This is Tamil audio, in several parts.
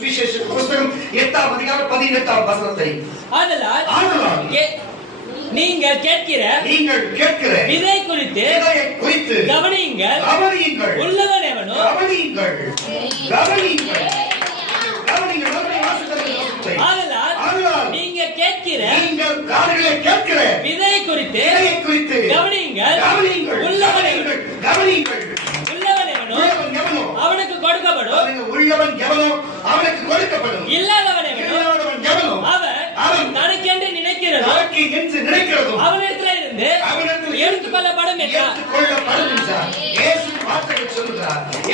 புத்தகம் 8ஆம் அதிகாரம் 18ஆம் வசனத்தை ஆதலால் நீங்கள் கேட்கிற விதை குறித்து கவனியுங்கள். உள்ளவன் எவனோ ஆதலால் நீங்கள் கேட்கிற விதை குறித்து கவனியுங்கள். உள்ளவன் எவனோ அவனுக்கு கொடுக்கப்படும். இல்லாதவன் எவனோ அவன் தனக்கென்று நினைக்கிறதோ அவனிடத்தில் இருந்து எடுத்துக்கொள்ளப்படும் என்றார்.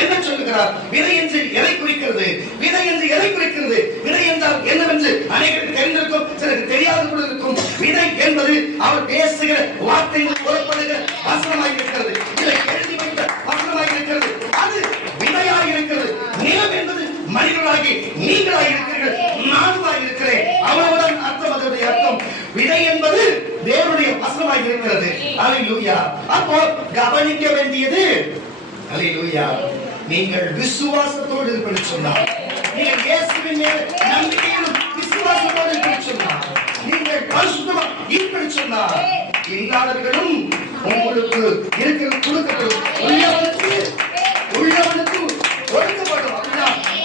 என்ன சொல்லுகிறார்? விதை என்று எதை குறிக்கிறது? விதை என்று எதை குறிக்கிறது? விதை என்றால் என்னவென்று அனைவருக்கு தெரிந்திருக்கும், சிலருக்கு தெரியாது கூட இருக்கும். விதை என்பது அவர் பேசுகிற வார்த்தைகள் புறப்படுகிற வசனமாக இருக்கிறது, இல்லை எழுதி வைத்த வசனமாக இருக்கிறது. அது விதையாக இருக்கிறது. நிலம் என்பது மனிதர்களாகி நீங்களாக இருக்கிறீர்கள், நானுமாக இருக்கிறேன். அவ்வளவுதான் அர்த்தம். அதனுடைய அர்த்தம் விதை என்பது தேவனுடைய வசனமாக இருக்கிறது. அல்லேலூயா. அப்போ கவனிக்க வேண்டியது, அல்லேலூயா, நீங்கள் விசுவாசத்தோடு இருப்பது சொன்னார், நீங்கள் இயேசுவின் மேல் நம்பிக்கையோடு விசுவாசத்தோடு இருப்பது சொன்னார், நீங்கள் பரிசுத்தமாக இருப்பது சொன்னார், இல்லாதவர்களும் உங்களுக்கு இருக்கிறது கொடுக்கப்படும். உள்ளவனுக்கு கொடுக்கப்படும்.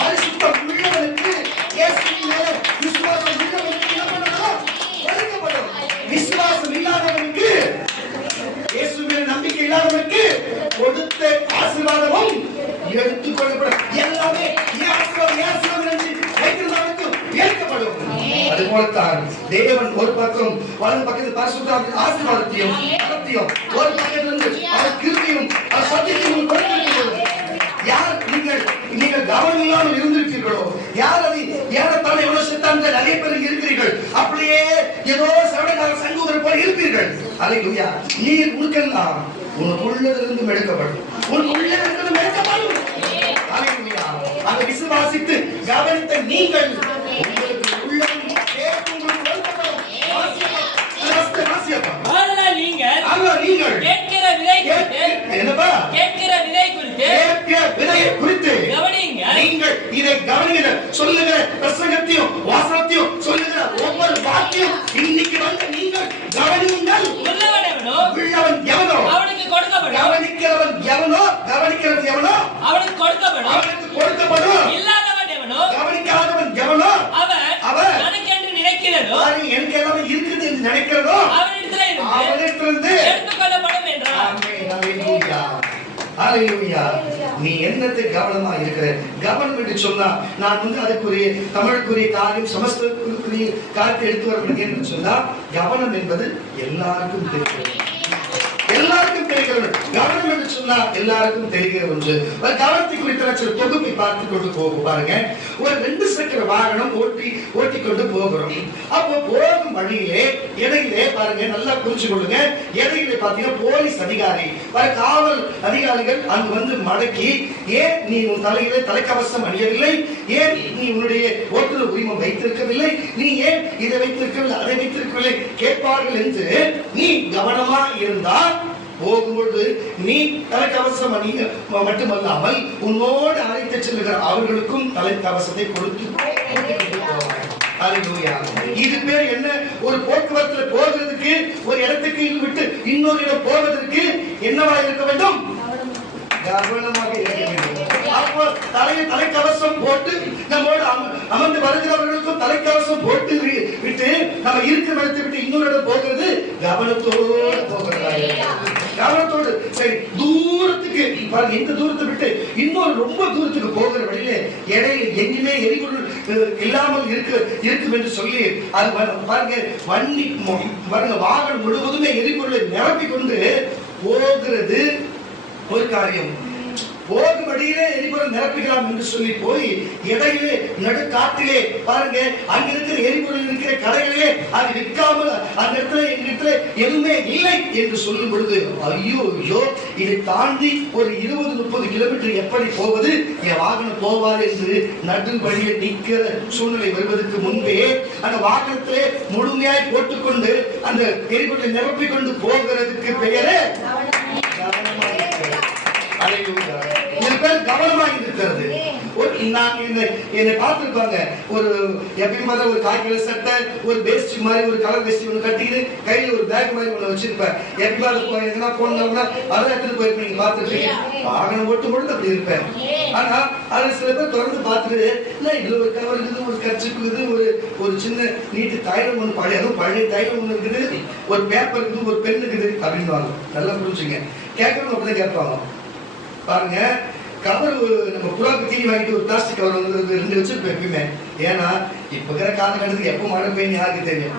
பரிசுத்தம் உள்ளவனுக்கு, இயேசுவின் மேல் விசுவாசம் உள்ளவனுக்கு என்ன பண்ணணும்? கொடுக்கப்படும். விசுவாசம் இல்லாதவனுக்கு, இயேசுவின் நம்பிக்கை இல்லாதவனுக்கு கொடுத்த ஆசீர்வாதமும் எடுத்துக் கொள்ளப்படும். எல்லாமே ஏற்கப்படும். அதுபோலத்தான் தேவன் ஒரு பக்கம் வலது பக்கத்தில் பரிசுத்த ஆசீர்வாதத்தையும் ஒரு பக்கத்திலிருந்து அவர் கிருபையும் அவர் சத்தியத்தையும் கொடுத்திருக்கிறது. யார் நீங்கள் கவனம் இல்லாமல் இருந்திருக்கிறீர்களோ, யார் அதை ஏறத்தாழ எவ்வளவு சித்தாந்த நிறைய பேர் இருக்கிறீர்கள், அப்படியே ஏதோ சவடக்கார சங்கூதர் போல இருப்பீர்கள். அல்லேலூயா. நீர் உனக்கெல்லாம் உனக்குள்ளதிலிருந்து எடுக்கப்படும். அல்லேலூயா. அதை விசுவாசித்து கவனித்த நீங்கள் நீங்கள் கேட்கிற விதை குறித்து நீங்கள் இதை கவனிங்க. சொல்லுகிற பிரசங்கத்தையும் வாசனத்தையும் சொல்லுகிற ஒவ்வொரு வார்த்தையும் இன்னைக்கு வந்து நீங்கள் கவனியுங்கள். உள்ளவன் எவனோ அவனுக்கு கொடுக்கப்படும். கவனிக்கிறது எவனோ அவனுக்கு கொடுக்கப்படும். இல்லாதவன் எவனோ, கவனிக்காதவன் எவனோ அவன் தனக்கென்று நினைக்கிறதோ, எனக்கு எல்லாமே இருக்குது என்று நினைக்கிறதோ அவனிடத்திலிருந்து எடுத்துக்கொள்ளப்படும் என்றார். அல்லேலூயா. நீ என்னத்தை கவனமா இருக்கிற? கவனம் என்று சொன்னா நான் வந்து அதுக்குரிய தமிழுக்குரிய காரியம் சமஸ்கிருதத்துக்குரிய காரியத்தை எடுத்து வரப்படுகிறேன் என்று சொன்னா, கவனம் என்பது எல்லாருக்கும் தெரிகிறது. கவனம் என்று சொன்னா எல்லாருக்கும் தெரிகிற ஒன்று. கவனத்தை குறித்த சில தொகுப்பை பார்த்து கொண்டு போகும் பாருங்க. ஒரு 2 சக்கர வாகனம் ஓட்டி கொண்டு போகிறோம். அப்போ போகும் வழியிலே இடையிலே பாருங்க, நல்லா புரிஞ்சு கொள்ளுங்க, இடையிலே பாத்தீங்கன்னா போலீஸ் அதிகாரி, காவல் அதிகாரிகள் அங்கு வந்து மடக்கி, ஏன் நீ உன் தலையிலே தலைக்கவசம் அணியவில்லை, ஏன் நீ உன்னுடைய ஓட்டுநர் உரிமம் வைத்திருக்கவில்லை, நீ ஏன் இதை வைத்திருக்கவில்லை அதை வைத்திருக்கவில்லை கேட்பார்கள் என்று நீ கவனமா இருந்தால் போகும்பொழுது நீ தலைக்கவசம் அணிய மட்டுமல்லாமல் உன்னோடு அழைத்து செல்லுகிற அவர்களுக்கும் தலைக்கவசத்தை கொடுத்து. இது பேர் என்ன? ஒரு போக்குவரத்துல போகிறதுக்கு, ஒரு இடத்துக்கு விட்டு இன்னொரு இடம் போவதற்கு என்னவா இருக்க வேண்டும்? கவனமாக இருக்க வேண்டும். அப்போ தலைக்கவசம் போட்டு நம்மோடு அமர்ந்து வருகிறவர்களுக்கும் தலைக்கவசம் போட்டு விட்டு நம்ம இருக்கிற இடத்தை விட்டு இன்னொரு இடம் போகிறது கவனத்தோடு போகிறாங்க. கவனத்தோடு சரி, தூரத்துக்கு இந்த தூரத்தை விட்டு இன்னொரு ரொம்ப தூரத்துக்கு போகிற வழியில இடையில எங்குமே எரிபொருள் இல்லாமல் இருக்கும் என்று சொல்லி அது பாருங்க, வண்டி வாகனம் முழுவதுமே எரிபொருளை நிரப்பிக் கொண்டு போகிறது ஒரு காரியம். போகும் வழியிலே எரிபொருள் நிரப்பிக்கலாம் என்று சொல்லி போய் இடையிலே நடு காட்டிலே பாருங்க, அங்க இருக்கிற எரிபொருள் இருக்கிற கடைகளே அது விற்காமல் அந்த இடத்துல எங்கிட்ட எதுவுமே இல்லை என்று சொல்லும் பொழுது, ஐயோ இதை தாண்டி ஒரு 20-30 கிலோமீட்டர் எப்படி போவது, என் வாகனம் போவாது என்று நடு வழியில நிற்கிற சூழ்நிலை வருவதற்கு முன்பே அந்த வாகனத்திலே முழுமையாய் போட்டுக்கொண்டு அந்த எரிபொருளை நிரப்பிக் கொண்டு போகிறதுக்கு பெயரே கவனமாக இருக்கிறது. பேர் கவனமாக இருக்கிறது. நான் என்னை பார்த்திருப்பாங்க, ஒரு எப்பயும் பார்த்தா ஒரு காய் கலர் சட்டை, ஒரு வேஸ்ட் மாதிரி ஒரு கலர் வேஸ்ட் ஒன்று கட்டிக்கிட்டு கையில ஒரு பேக் மாதிரி ஒன்று வச்சிருப்பேன். எப்பயாவது எங்கன்னா போனோம்னா அதை எடுத்துட்டு போயிருப்பேன். நீங்க பார்த்துருப்பீங்க. வாகனம் ஓட்டும் பொழுது அப்படி இருப்பேன். ஆனா அது சில பேர் தொடர்ந்து பார்த்துட்டு இதுல ஒரு கவர் இருக்குது, ஒரு கர்ச்சிப்பு இருக்குது, ஒரு சின்ன நீட்டு தைலம் ஒன்று பழைய தைலம் ஒன்று இருக்குது, ஒரு பேப்பர் இருக்குது, ஒரு பெண் இருக்குது அப்படின்னு நல்லா புரிஞ்சுங்க. கேட்கணும் அப்படிதான் கேட்பாங்க. பாருங்க, கவர் நம்ம புறாக்கு தீனி வாங்கிட்டு ஒரு பிளாஸ்டிக் கவர் வந்து 2 வச்சிருப்போம் எப்பயுமே. ஏன்னா இப்ப இருக்கிற காலகட்டத்துக்கு எப்போ மழை பெய்யும் யாருக்கு தெரியும்.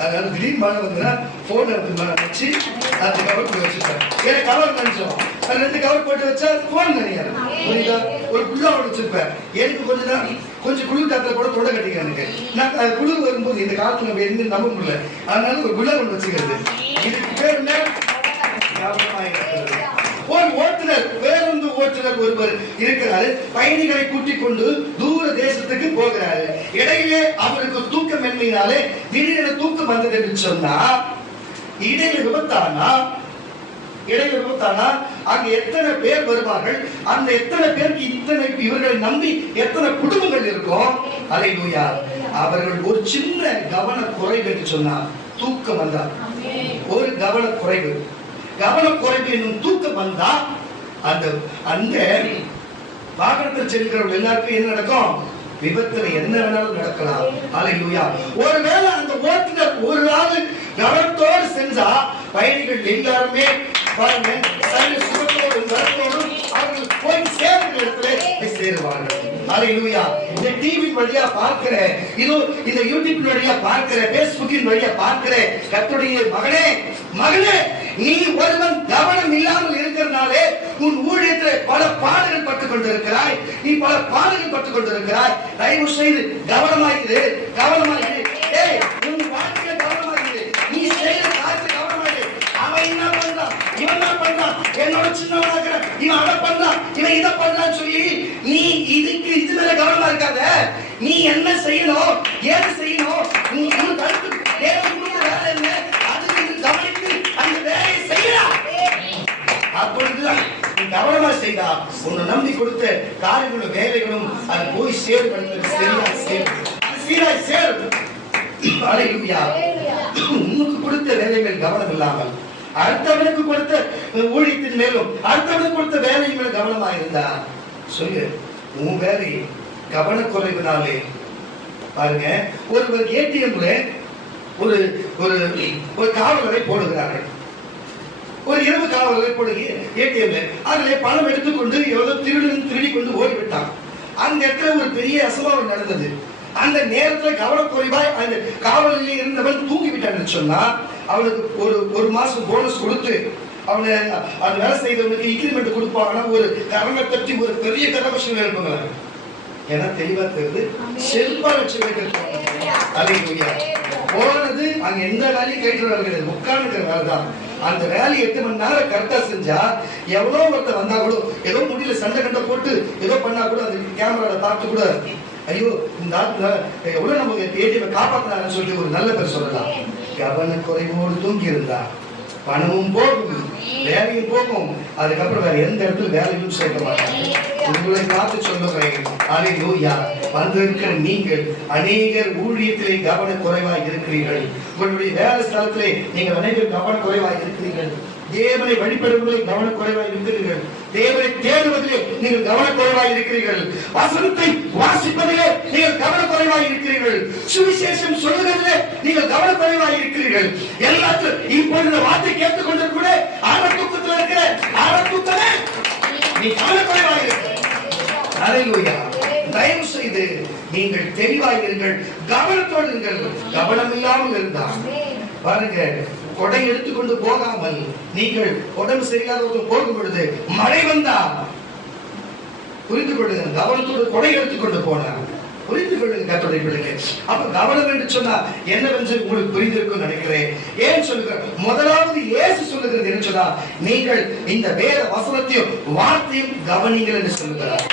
அதனால திடீர்னு மழை வந்துன்னா போன் வச்சு அந்த கவர் போட்டு வச்சிருப்பேன். ஏன்னா கவர் நினைச்சோம் 2 கவர் போட்டு வச்சா போன் நினைக்காது. ஒரு குள்ளா வச்சிருப்பேன். எனக்கு கொஞ்சம் குளிர் காத்துல கூட தொட கட்டிக்க எனக்கு. நான் குளிர் வரும்போது இந்த காலத்துல நம்ம எதுவுமே நம்ப முடியல. அதனால ஒரு குள்ளா ஒன்று வச்சுக்கிறது. இதுக்கு பேர் என்ன? ஒரு ஓட்டுநர், பேருந்து ஓட்டுநர் ஒருவர் இருக்கிறாரு. பயணிகளை கூட்டிக் கொண்டு தூர தேசத்துக்கு போகிறாரு. இடையிலே அவருக்கு தூக்கமின்மையினாலே திடீரென தூக்கம் வந்தது என்று சொன்னா, இடையில விபத்தானா அங்க எத்தனை பேர் வருவார்கள்? அந்த எத்தனை பேருக்கு இவர்களை நம்பி எத்தனை குடும்பங்கள் இருக்கும்? அல்லேலூயா. அவர்கள் ஒரு சின்ன கவன குறைவு என்று சொன்னார். தூக்கம் வந்தார். ஒரு கவனக்குறைவு என்னும் தூக்கம் வந்தா அந்த வாகனத்தில் செல்கிறவர்கள் எல்லாருக்கும் என்ன நடக்கும்? விபத்துல என்ன வேணாலும் நடக்கலாம். அல்லேலூயா. ஒருவேளை அந்த ஓட்டுநர் ஒரு நாள் கவனத்தோடு செஞ்சா பயணிகள் எல்லாருமே பாருங்க அவர்கள் போய் சேர்ந்த இடத்துல சேருவார்கள். அல்லேலூயா. இந்த டிவி வழியா பார்க்கிற, இந்த யூடியூப் வழியா பார்க்கிற, பேஸ்புக்கின் வழியா பார்க்கிற கர்த்தருடைய மகனே, நீ ஒருவன் கவனம் இல்லாமல் இருக்கிறனாலே உன் ஊழியத்தில் பல பாடுகள் பட்டுக் கொண்டிருக்கிறாய். நீ பல பாடுகள் பட்டுக் கொண்டிருக்கிறாய். தயவு செய்து கவனமாயிரு. உன் வாழ்க்கையில கவனமாயிரு. நீ செய்யற காரியத்தில் கவனமாயிரு. அவன் என்ன பண்றான், இவன் என்ன பண்றான், என்னோட சின்னவனாக இவன் அதை பண்றான், இவன் இதை பண்றான்னு சொல்லி நீ இது மேல கவனமா இருக்காத. நீ என்ன செய்யணும், ஏது செய்யணும், உன் கருத்து வேலை என்ன, அதுக்கு கவனித்து அந்த வேலையை செய்யலாம். அப்பொழுதுதான் நீ கவனமா செய்தா உன்னை நம்பி கொடுத்த காரியங்களும் வேலைகளும் அது போய் சீராய் சேரும். அல்லேலூயா. உனக்கு கொடுத்த வேலைகள் கவனம் இல்லாமல் அடுத்தவனுக்கு கொடுத்த ஊழியத்தின் மேலும் அடுத்தவனுக்கு கொடுத்த வேலையின் மேல கவனமா இருந்தா சொல்லு, உன் வேலை கவனக்குறைவினாலே. பாருங்க, ஒருவர் ஏடிஎம்ல ஒரு காவலரை போடுகிறார்கள். ஒரு இரவு காவலரை போடுங்க ஏடிஎம்ல. அதுல பணம் எடுத்துக்கொண்டு எவ்வளவு திருடி கொண்டு ஓடிவிட்டான். அந்த இடத்துல ஒரு பெரிய அசம்பாவிதம் நடந்தது. அந்த நேரத்துல கவனக்குறைவாய் அந்த காவலில் இருந்தவன் தூங்கி விட்டான்னு சொன்னா அவனுக்கு ஒரு மாசம் போனஸ் கொடுத்து அவனை அந்த வேலை செய்தவனுக்கு இன்கிரிமெண்ட் கொடுப்பாங்கன்னா ஒரு கரணை தட்டி ஒரு பெரிய கரபட்சம் இருப்பாங்க. ஏன்னா தெளிவா தெரியுது, செல்பா வச்சு போனது அங்க எந்த வேலையும் கைட்டு வேலை கிடையாது, உட்கார்ந்துக்கிற வேலை தான். அந்த வேலையை 8 மணி நேரம் கரெக்டா செஞ்சா எவ்வளவு ஒருத்தர் வந்தா கூட ஏதோ முடியல சண்டை கண்ட போட்டு ஏதோ பண்ணா கூட அந்த கேமரால பார்த்து கூட ஐயோ இந்த ஆத்துல எவ்வளவு நம்ம ஏடிஎம் காப்பாத்தினாருன்னு சொல்லி ஒரு நல்ல பேர் சொல்லலாம். கவனக்குறைவோடு தூங்கி இருந்தா பணமும் போகும், வேலையும் போகும், அதுக்கப்புறம் வேற எந்த இடத்துல வேலையும் சேர்க்க மாட்டாங்க. உங்களை பார்த்து சொல்லுகிறேன், அல்லேலூயா. வந்திருக்கிற நீங்கள் அநேகர் ஊழியத்திலே கவனக்குறைவாய் இருக்கிறீர்கள். உங்களுடைய வேலை ஸ்தலத்திலே நீங்கள் அநேகர் கவனக்குறைவாய் இருக்கிறீர்கள். தேவனை வழிபடுவதிலே கவனக்குறைவாய் இருக்கிறீர்கள். தேவனை தேடுவதிலே நீங்கள் கவனக்குறைவாய் இருக்கிறீர்கள். வசனத்தை வாசிப்பதிலே நீங்கள் கவனக்குறைவாய் இருக்கிறீர்கள். சுவிசேஷம் சொல்லுவதிலே நீங்கள் கவனக்குறைவாய் இருக்கிறீர்கள். எல்லாத்தையும் இப்பொழுது வார்த்தை கேட்டுக் கொண்டிருக்கிற ஆரத்தூக்கத்தில் இருக்கிற ஆரத்தூக்கமே நீ கவனக்குறைவாய் இருக்கிற. அல்லேலூயா. தயவு செய்து நீங்கள் தெளிவாயிருங்கள், கவனத்தோடு இருங்கள். கவனம் இல்லாமல் இருந்தால் பாருங்க, கொடை எடுத்துக்கொண்டு போகாமல் நீங்கள் உடம்பு சரியில்லாத போகும் பொழுது மழை வந்தா புரிந்து கொள்ளுங்க. கவனத்தோடு கொடை எடுத்துக்கொண்டு போனார். புரிந்து கொள்ளுங்க கர்த்தருடைய பிள்ளைகளே. அப்ப கவனம் என்று சொன்னா என்னவென்று உங்களுக்கு புரிந்திருக்கும் நினைக்கிறேன். ஏன் சொல்லுகிறேன்? முதலாவது இயேசு சொல்லுகிறது என்ன சொன்னா, நீங்கள் இந்த வேத வசனத்தையும் வார்த்தையும் கவனிங்கள் என்று சொல்லுகிறார்.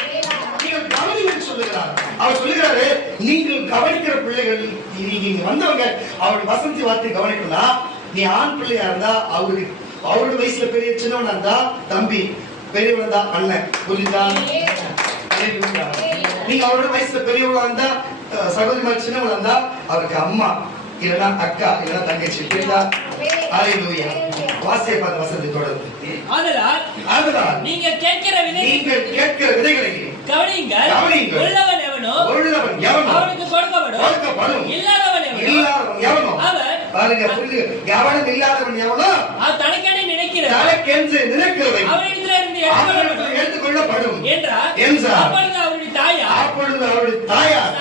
நீங்கள் கவனிங்கள் என்று சொல்லுகிறார். அவர் சொல்லுகிறாரு, நீங்கள் கவனிக்கிற பிள்ளைகள், நீங்க வந்தவங்க அவருடைய வசனத்தை வார்த்தை கவனிக்கணும்னா, நீ ஆண் பிள்ளையா இருந்தா அவருடைய வயசுல பெரிய சின்னவனா இருந்தா தம்பி, பெரியவளா அண்ணன் புரியுதா? நீங்க அவரோட வயசுல பெரியவளா இருந்தா சகோதரி சின்னவளா இருந்தா அவருக்கு அம்மா இல்லனா அக்கா இல்லனா தங்கச்சி. புரியுதா? ஹalleluya. வாசிய பாத வசனத்தை தொடர்ந்து. ஆதலால் நீங்கள் கேட்கிற விதைகளை கவனியுங்கள். உள்ளவன் எவனோ அவனுக்கு கொடுக்கப்படும். இல்லாதவன் எவனோ பாருங்க, புரியுது? கவனம் இல்லாதவன் எவனோ தனக்கென்று நினைக்கிறதை அவனிடத்திலிருந்து எடுத்துக்கொள்ளப்படும் என்றார். அப்பொழுது அவருடைய தாயார்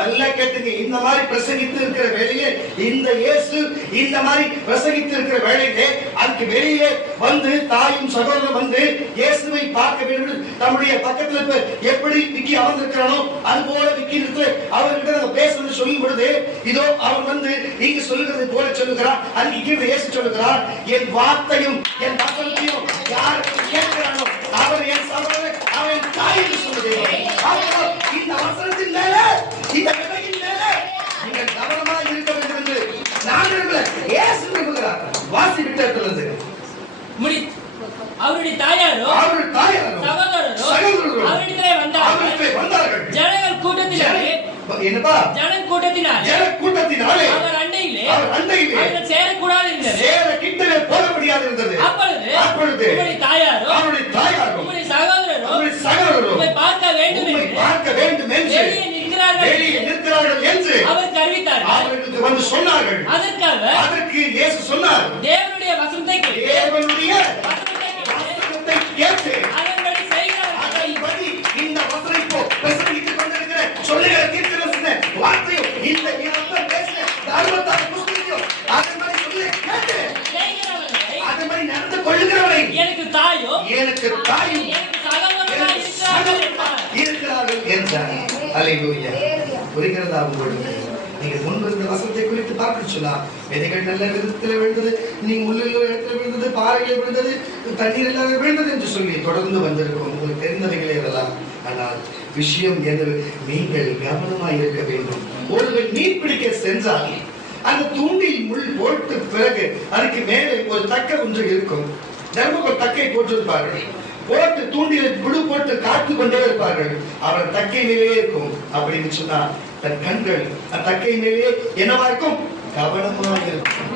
நல்லா கேட்டுங்க. இந்த மாதிரி பிரசங்கித்து இருக்கிற வேலையே, இந்த இயேசு இந்த மாதிரி பிரசங்கித்து இருக்கிற வேலையிலே அதுக்கு வெளியே வந்து தாயும் சகோதரரும் வந்து இயேசுவை பார்க்க வேண்டும். நம்முடைய பக்கத்துல எப்படி விக்கி அமர்ந்திருக்கிறானோ அது போல விக்கி இருக்கு. அவர்கிட்ட நாங்க பேசுறது சொல்லும் பொழுது இதோ அவன் வந்து நீங்க சொல்லுகிறது போல சொல்லுகிறான். அன்னைக்கு கீழே இயேசு சொல்லுகிறார், என் வார்த்தையும் என் வசனத்தையும் யார் கேட்கிறானோ அவர் என் சகோதரன், அவன் தாய் என்று சொல்லுகிறேன். இந்த வசனத்தின் மேல இந்த விதையின் மேல நீங்கள் கவனமாக இருக்க வேண்டும் என்று நான் இயேசு சொல்லுகிறார். வாசி விட்டதிலிருந்து அவருடைய தாயாரோ சகோதரரோ அவரிடத்திலே வந்தார்கள். ஜனங்கள் கூட்டத்தினாலே அவர் அண்டையிலே அவர்கள் சேரக்கூடாது இருந்தது. போக முடியாது இருந்தது. அப்பொழுது உம்முடைய தாயாரோ உம்முடைய சகோதரரோ உம்மை பார்க்க வேண்டும் என்று வெளியே நிற்கிறார்கள் என்று அவருக்கு அறிவித்தார்கள். அவர்களுக்கு வந்து சொன்னார்கள். அதற்கு இயேசு சொன்னார், தேவனுடைய வசனத்தை கேட்டு அதன்படி செய்கிறார்கள். அதன்படி இந்த வசனம் இப்போ பிரசங்கித்துக் கொண்டிருக்கிற சொல்லுகிற தீர்க்கதரிசன வார்த்தையும் இந்த ஞானத்தை பேசுகிற 66 புத்தகத்தையும் அதன்படி சொல்லி கேட்டு அதன்படி நடந்து கொள்ளுகிறவரை எனக்கு தாயும் இருக்கிறார்கள் என்றார். அல்லேலூயா. புரிகிறதா உங்களுக்கு? நீங்க முன்பு இந்த வசனத்தை குறித்து பார்க்க சொன்னா விதைகள் நல்ல விதத்தில் விழுந்தது, நீங்க முள்ளில் இடத்துல விழுந்தது, பாறையில் விழுந்தது, தண்ணீர் இல்லாத விழுந்தது என்று சொல்லி தொடர்ந்து வந்திருக்கும். உங்களுக்கு தெரிந்தவைகளே இதெல்லாம். ஆனால் விஷயம் எது? நீங்கள் கவனமாய் இருக்க வேண்டும். ஒருவர் மீன் பிடிக்க சென்றால் அந்த தூண்டில் முள் போட்டு பிறகு அதுக்கு மேலே ஒரு தக்கை ஒன்று இருக்கும். தினமும் ஒரு தக்கை போட்டிருப்பார்கள். போட்டு தூண்டில புழு போட்டு காத்து கொண்டே இருப்பார்கள். அவர் தக்கை மேலே இருக்கும். அப்படின்னு சொன்னா தன் கண்கள் தக்கை மேலே என்னவா இருக்கும்? கவனமாக இருக்கும்.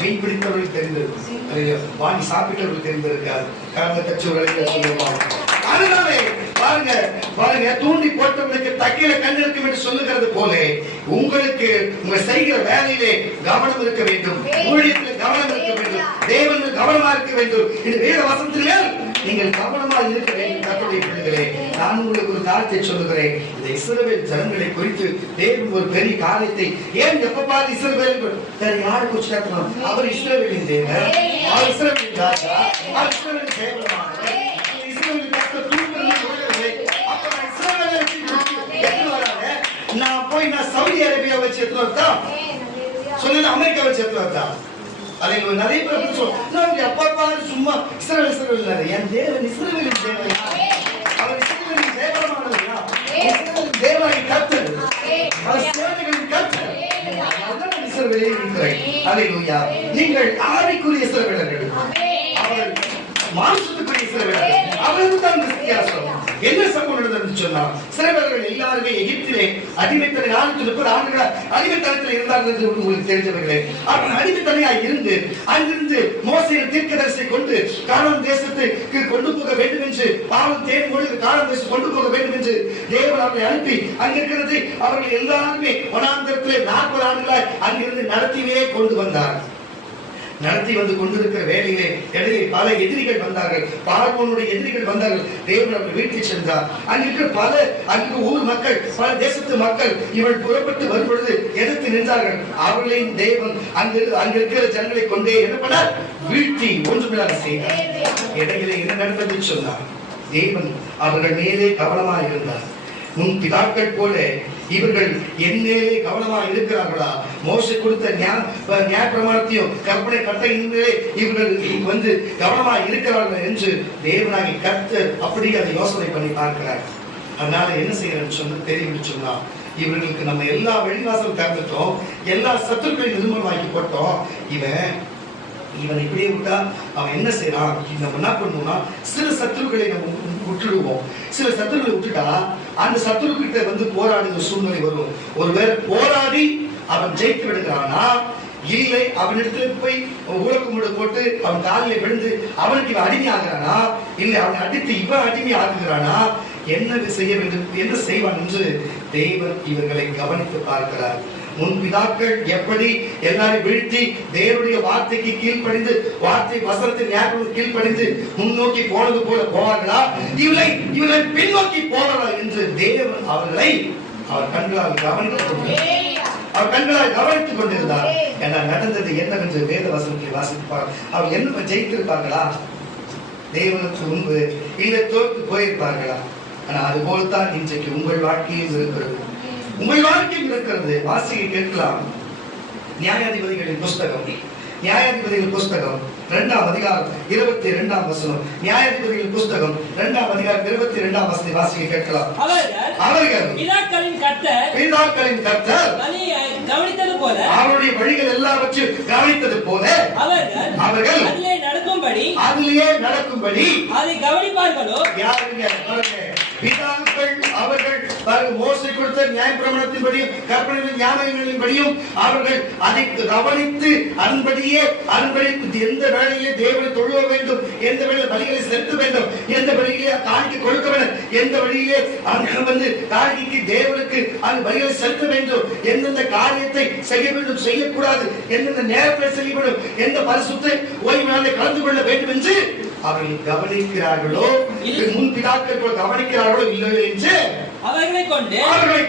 மீன் பிடித்தவர்கள் தெரிந்திருக்கும், வாங்கி சாப்பிட்டவர்கள் தெரிந்திருக்காது. கடந்த கட்சிகளை சொல்லுவாங்க. அதனாலே பாருங்க தூண்டி போட்டவர்களுக்கு தக்கையில கண் இருக்கும் என்று சொல்லுகிறது போல உங்களுக்கு உங்க செய்கிற வேலையிலே கவனம் இருக்க வேண்டும், ஊழியத்தில் கவனம் இருக்க வேண்டும், தேவனில் கவனமா இருக்க வேண்டும். இது வேத வசனத்திலே நீங்கள் கவனமாக இருக்க வேண்டும். கர்த்தருடைய பிள்ளைகளே, நான் உங்களுக்கு ஒரு காரியத்தை சொல்லுகிறேன். இந்த இஸ்ரவேல் ஜனங்களை குறித்து தேவன் ஒரு பெரிய காரியத்தை ஏன் எப்ப பாரு இஸ்ரவேல் வேற யாரு குறிச்சிருக்கலாம்? அவர் இஸ்ரவேலின் தேவன், அவர் இஸ்ரவேலின் ராஜா, அவர் இஸ்ரவேலின் தேவனாக நான் போய் சவுதி அரேபியா வச்சு எடுத்து வரதா சொன்ன, அமெரிக்கா வச்சு எடுத்து வரதா? அதை நிறைய பேர் சொல்லுவாங்க, அப்பா பாரு சும்மா இஸ்ரவேல் என் தேவன் இஸ்ரவேலின் தேவன், அவர் இஸ்ரவேலின் தேவனானவரா, தேவனை கர்த்தர், அவர் சேனைகளின் கர்த்தர், அதான் இஸ்ரவேலில் இருக்கிறேன். அல்லேலூயா. நீங்கள் ஆவிக்குரிய இஸ்ரவேலர்கள், அவர் மாம்சத்துக்குரிய இஸ்ரவேலர்கள். அவருக்கு தான் வித்தியாசம். என்ன சம்பவம் நடந்ததுன்னு சொன்னா, இஸ்ரவேலர்கள் எல்லாருமே எகிப்திலே அடிமைத்தனை 430 ஆண்டுகள் அடிமைத்தனத்தில் இருந்தார்கள் என்று உங்களுக்கு தெரிஞ்சவர்களே. அவர்கள் அடிமைத்தனையா இருந்து அங்கிருந்து மோசேயின் தீர்க்கதரிசியை கொண்டு கானான் தேசத்துக்கு கொண்டு போக வேண்டும் என்று, பாவம் தேடும் பொழுது கானான் தேசம் கொண்டு போக வேண்டும் என்று தேவன் அவர்களை அனுப்பி அங்கிருக்கிறது அவர்கள் எல்லாருமே வனாந்தரத்திலே 40 ஆண்டுகளாய் அங்கிருந்து நடத்தியே கொண்டு வந்தார். நடத்தி வந்து கொண்டிருக்கிற வேலையிலே இடையே பல எதிரிகள் வந்தார்கள். பார்வோனுடைய எதிரிகள் வந்தார்கள். தேவன் அவர்கள் வீட்டுக்கு சென்றார். அங்கு ஊர் மக்கள், பல தேசத்து மக்கள் இவள் புறப்பட்டு வரும் பொழுது எதிர்த்து நின்றார்கள். அவர்களின் தேவன் அங்கிருக்கிற ஜனங்களை கொண்டே என்ன பண்ணார்? வீழ்த்தி ஒன்றுமில்லாத செய்தார். இடையிலே என்ன நடந்தது சொன்னார்? தேவன் அவர்கள் மேலே கவனமாக இருந்தார். முன் பிதாக்கள் போல இவர்கள் என்னே கவனமாக இருக்கிறார்களா? மோசே கொடுத்த நியாய பிரமாணத்தையும் கற்பனை கட்டளையின் மேலே இவர்கள் வந்து கவனமாக இருக்கிறார்கள் என்று தேவனாகி கர்த்தர் அப்படி அதை யோசனை பண்ணி பார்க்கிறார். அதனால என்ன செய்யறேன்னு தெரியும் சொன்னா, இவர்களுக்கு நம்ம எல்லா வெளிவாசலும் திறந்துட்டோம், எல்லா சத்துருக்களையும் நிர்மூலமாக்கி போட்டோம். இவன் இவன் இப்படியே விட்டா அவன் என்ன செய்யறான், நம்ம என்ன பண்ணுவோம்னா சில சத்துருக்களை நம்ம விட்டுடுவோம். சில சத்துருக்களை விட்டுட்டா அந்த சத்துருக்கிட்ட வந்து போராடுகிற சூழ்நிலை வரும். ஒருவேளை போராடி அவன் ஜெயித்து விடுகிறானா, இல்லை அவனிடத்துல போய் ஊழக்குமுடு போட்டு அவன் காலில் விழுந்து அவனுக்கு இவன் அடிமை ஆகிறானா, இல்லை அவனை அடித்து இவன் அடிமை ஆகுகிறானா, என்ன செய்ய வேண்டும், என்ன செய்வான் என்று தேவன் இவர்களை கவனித்து பார்க்கிறார். முன் பிதாக்கள் எப்படி எல்லாரும் வீழ்த்தி தேவனுடைய வார்த்தைக்கு கீழ்ப்படிந்து வார்த்தை வசனத்தின் ஞாபகம் கீழ்ப்படிந்து முன்னோக்கி போனது போல போவார்களா, இவர்களை பின்னோக்கி போவார்களா என்று தேவன் அவர்களை அவர் கண்களால் கவனித்துக் கொண்டிருந்தார். என்ன நடந்தது என்னவென்று வேத வசனத்தில் வாசிப்பார். அவர் என்ன ஜெயித்திருப்பார்களா, தேவனுக்கு முன்பு இல்லை தோற்று போயிருப்பார்களா? ஆனா அது போலத்தான் இன்றைக்கு உங்கள் வாழ்க்கையில் இருக்கிறது, உங்கள் வாழ்க்கையில் இருக்கிறது. வாசிக்க கேட்கலாம். நியாயாதிபதிகளின் புஸ்தகம், நியாயாதிபதிகள் புஸ்தகம் 2ஆம் அதிகாரம் 22ஆம் வசனம். நியாயாதிபதிகள் புஸ்தகம் 2ஆம் அதிகாரம் 22ஆம் வசனத்தை வாசிக்க கேட்கலாம். அவர்கள் பிதாக்களின் கர்த்தர் கவனித்தது போல, அவருடைய வழிகள் எல்லாவற்றையும் கவனித்தது போல அவர்கள் அதிலே நடக்கும்படி அதை கவனிப்பார்களோ. யாருங்க பிதாக்கள் அவர்கள் மோசே கொடுத்த நியாயப்பிரமாணத்தின்படியும் கற்பனைகளின் ஞாபகங்களின்படியும் அவர்கள் அதை கவனித்து அதன்படியே எந்த வேளையிலே தேவனை தொழுவ வேண்டும், எந்த வேளையில் பலிகளை செலுத்த வேண்டும், எந்த வழியிலே காணிக்கை கொடுக்க வேண்டும், எந்த வழியிலே வந்து காணிக்கைக்கு தேவனுக்கு அந்த பலிகளை செலுத்த வேண்டும், எந்தெந்த காரியத்தை செய்ய வேண்டும் செய்யக்கூடாது, எந்தெந்த நேரத்தில் செய்ய வேண்டும், எந்த பரிசுத்தை ஓய்வு நாளில் கலந்து கொள்ள வேண்டும் என்று அவர்கள் கவனிக்கிறார்களோ, முன் பிதாக்கள் கவனிக்கிறார்களோ இல்லையோ என்று அவர்களை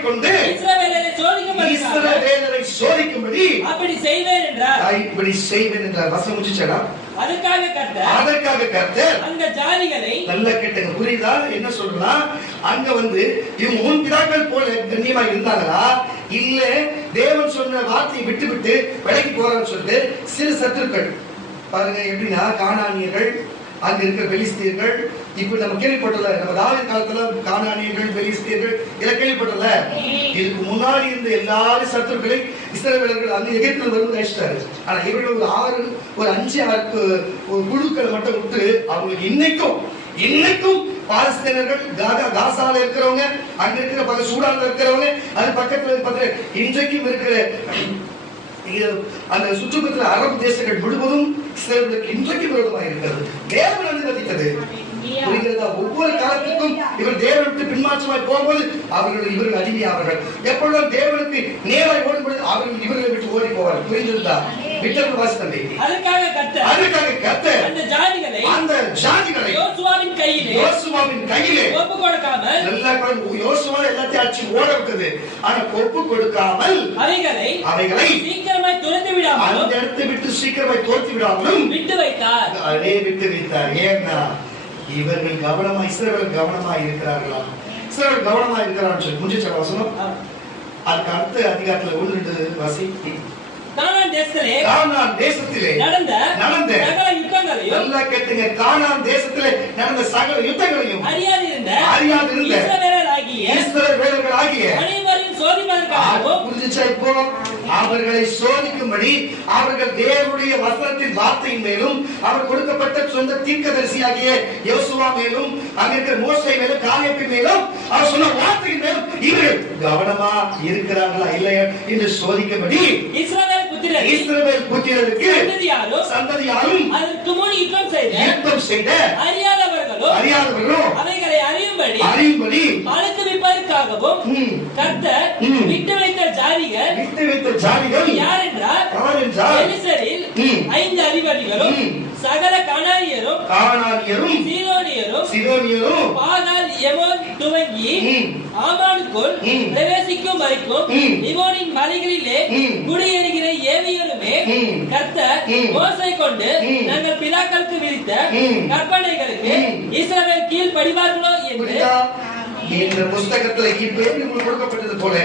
கொண்டு இஸ்ரவேலரை சோதிக்கும்படி அப்படி செய்வேன் என்றார். வசனம் முடிச்சடா. அதற்காக கர்த்தர் அந்த ஜாதிகளை நல்ல கேட்டுங்க, புரியுதா என்ன சொல்றா? அங்க வந்து இவங்க முன் பிதாக்கள் போல கண்ணியமா இருந்தாங்களா, இல்ல தேவன் சொன்ன வார்த்தையை விட்டு விலகி போறான்னு சொல்லிட்டு சில சத்துருக்கள் பாருங்க. எப்படின்னா கானானியர்கள், அங்க இருக்கிற பெலிஸ்தியர்கள், இப்ப நம்ம கேள்விப்பட்டல, நம்ம தாவீது காலத்துல கானானியர்கள் பெலிஸ்தியர்கள் இதை கேள்விப்பட்டல. இதுக்கு முன்னாடி இருந்த எல்லாரும் சத்துருக்களை இஸ்ரவேலர்கள் அந்த எகிப்தில் வந்து அழிச்சிட்டாரு. ஆனா இவர்கள் ஒரு 5-6 குழுக்களை மட்டும் விட்டு அவங்களுக்கு இன்னைக்கும் பாலஸ்தீனர்கள் காசால இருக்கிறவங்க, அங்க இருக்கிற பக்க சூடான்ல இருக்கிறவங்க, அது பக்கத்துல இன்றைக்கும் இருக்கிற அந்த சுற்றுப்புற அரபு தேசங்கள் முழுவதும் இஸ்ரவேலுக்கு இன்றைக்கு விரோதமாக இருக்கிறது. தேவன் அனுமதித்தது. புரிகிறதா? ஒவ்வொரு காலத்துக்கும் இவர் தேவனை விட்டு பின்மாற்றமாய் போகும்போது இவர்கள் அடிமையாவார்கள். எப்பொழுதும் தேவனுக்கு நேராய் ஓடும்போது அவர்கள் இவர்களை விட்டு ஓடி போவார்கள். புரிந்திருந்தா? விட்டல் வாசித்தம்பி. அதற்காக கர்த்தர் அந்த ஜாதிகளை யோசுவாவின் கையிலே ஒப்பு கொடுக்காமல், நல்லா யோசுவா எல்லாத்தையும் அடிச்சு ஓட விட்டது. ஆனா ஒப்பு கொடுக்காமல் அவைகளை சீக்கிரமாய் துரத்தி விடாமலும், அந்த இடத்தை விட்டு சீக்கிரமாய் துரத்தி விடாமலும் விட்டு வைத்தார். ஏன்னா இவர்கள் இஸ்ரவேல் கவனமா இருக்கிறார்களா? இஸ்ரவேல் கவனமா இருக்கிறான்னு சொல்லி முடிச்ச வசனம். அதுக்கு அடுத்த அதிகாரத்துல 1-2 வாசி. கானான் தேசத்திலே நடந்த சகல யுத்தங்களையும், நல்லா கேட்டுங்க, கானான் தேசத்திலே நடந்த சகல யுத்தங்களையும் அறியாதிருந்த இஸ்ரவேலர்களாகிய அனைவரையும் சோதிப்பதற்காகவும், புரிஞ்சுச்சா? இப்போ அவர்களை சோதிக்கும்படி அவர்கள் தேவனுடைய வசனத்தின் வார்த்தையின் மேலும் அவர் கொடுக்கப்பட்ட சொந்த தீர்க்கதரிசியாகிய யோசுவா மேலும் அங்க இருக்கிற மோசே மேலும் காலேபின் மேலும் அவர் சொன்ன வார்த்தையின் மேலும் இவர்கள் கவனமா இருக்கிறார்களா இல்லையா என்று சோதிக்கும்படி இஸ்ரவேல் புத்திரருக்கு சந்ததியாரும் அதற்கு முன் யுத்தம் செய்த அறியாதவர்களும் அவைகளை அறியும்படி அனுப்பிவிப்பதற்காகவும் கர்த்தர் விட்டு வைத்த ஜாதிகள் யார் என்றால் எலிசரில் 5 அதிபதிகளும் சகல கானானியரும் சீதோனியரும் பாகால் எமோன் துவங்கி ஆமானுக்குள் பிரவேசிக்கும் வரைக்கும் இவோனின் மலைகளிலே குடியேறுகிற ஏவியருமே கர்த்தர் மோசை கொண்டு நாங்கள் பிதாக்களுக்கு விதித்த கற்பனைகளுக்கு இஸ்ரவேல் கீழ் படிவார்களோ என்று இந்த புஸ்தகத்துல கொடுக்கப்பட்டது போல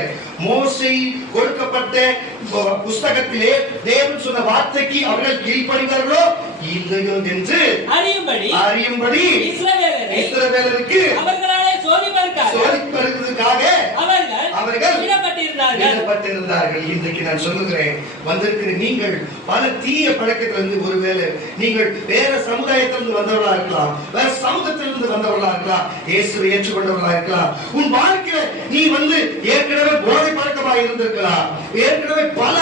மோசே கொடுக்கப்பட்ட புஸ்தகத்திலே தேவன் சொன்ன வார்த்தைக்கு அவர்கள் கீழ்ப்படிவார்களோ இல்லையோ என்று அறியும்படி இஸ்ரவேலருக்கு அவர்களாலே சோதிப்பதற்காக அவர்கள் விடப்பட்டிருந்தார்கள். இன்றைக்கு நான் சொல்லுகிறேன், வந்திருக்கிற நீங்கள் பல தீய பழக்கத்திலிருந்து, ஒருவேளை நீங்கள் வேற சமுதாயத்திலிருந்து வந்தவர்களா இருக்கலாம், வேற சமூகத்திலிருந்து வந்தவர்களா இருக்கலாம், இயேசுவை ஏற்றுக்கொண்டவர்களா இருக்கலாம். உன் வாழ்க்கையில நீ ஏற்கனவே போதை பழக்கமாக இருந்திருக்கலாம், ஏற்கனவே பல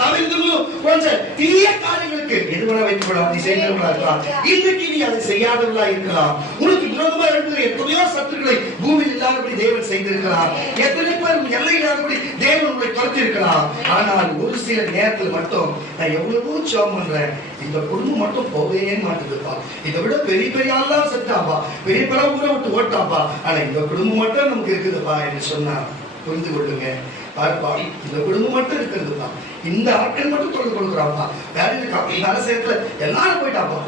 தவிர்த்தும் கொஞ்சம் தீய காரியங்களுக்கு எதுவென வைத்துக்கொள்ளலாம் நீ செய்தவர்களா இருக்கலாம். இன்றைக்கு நீ அதை செய்யாதவர்களா இருக்கலாம். உனக்கு விரோதமா இருக்கிற எத்தனையோ சத்துருக்களை பூமியில் இல்லாதபடி தேவன் செய்திருக்கலாம். எத்தனை பேர் எல்லை இல்லாதபடி தேவன் உங்களை துரத்தி இருக்கலாம். ஆனால் ஒரு சில நேரத்தில் மட்டும் நான் எவ்வளவோ ஜெபம் பண்றேன், இந்த குடும்பம் மட்டும் போகவே மாட்டேங்குதுப்பா, இதை விட பெரிய பெரிய ஆளா செத்தாப்பா, பெரிய பல ஊரை விட்டு ஓட்டாப்பா, ஆனா இந்த குடும்பம் மட்டும் நமக்கு இருக்குதுப்பா என்று சொன்னா புரிந்து கொள்ளுங்க. பார்ப்பா, இந்த குடும்பம் மட்டும் இருக்கிறதுப்பா, இந்த ஆட்கள் மட்டும் தொடர்பு கொடுக்குறாப்பா, வேற சேர்த்துல எல்லாரும் போயிட்டாப்பா,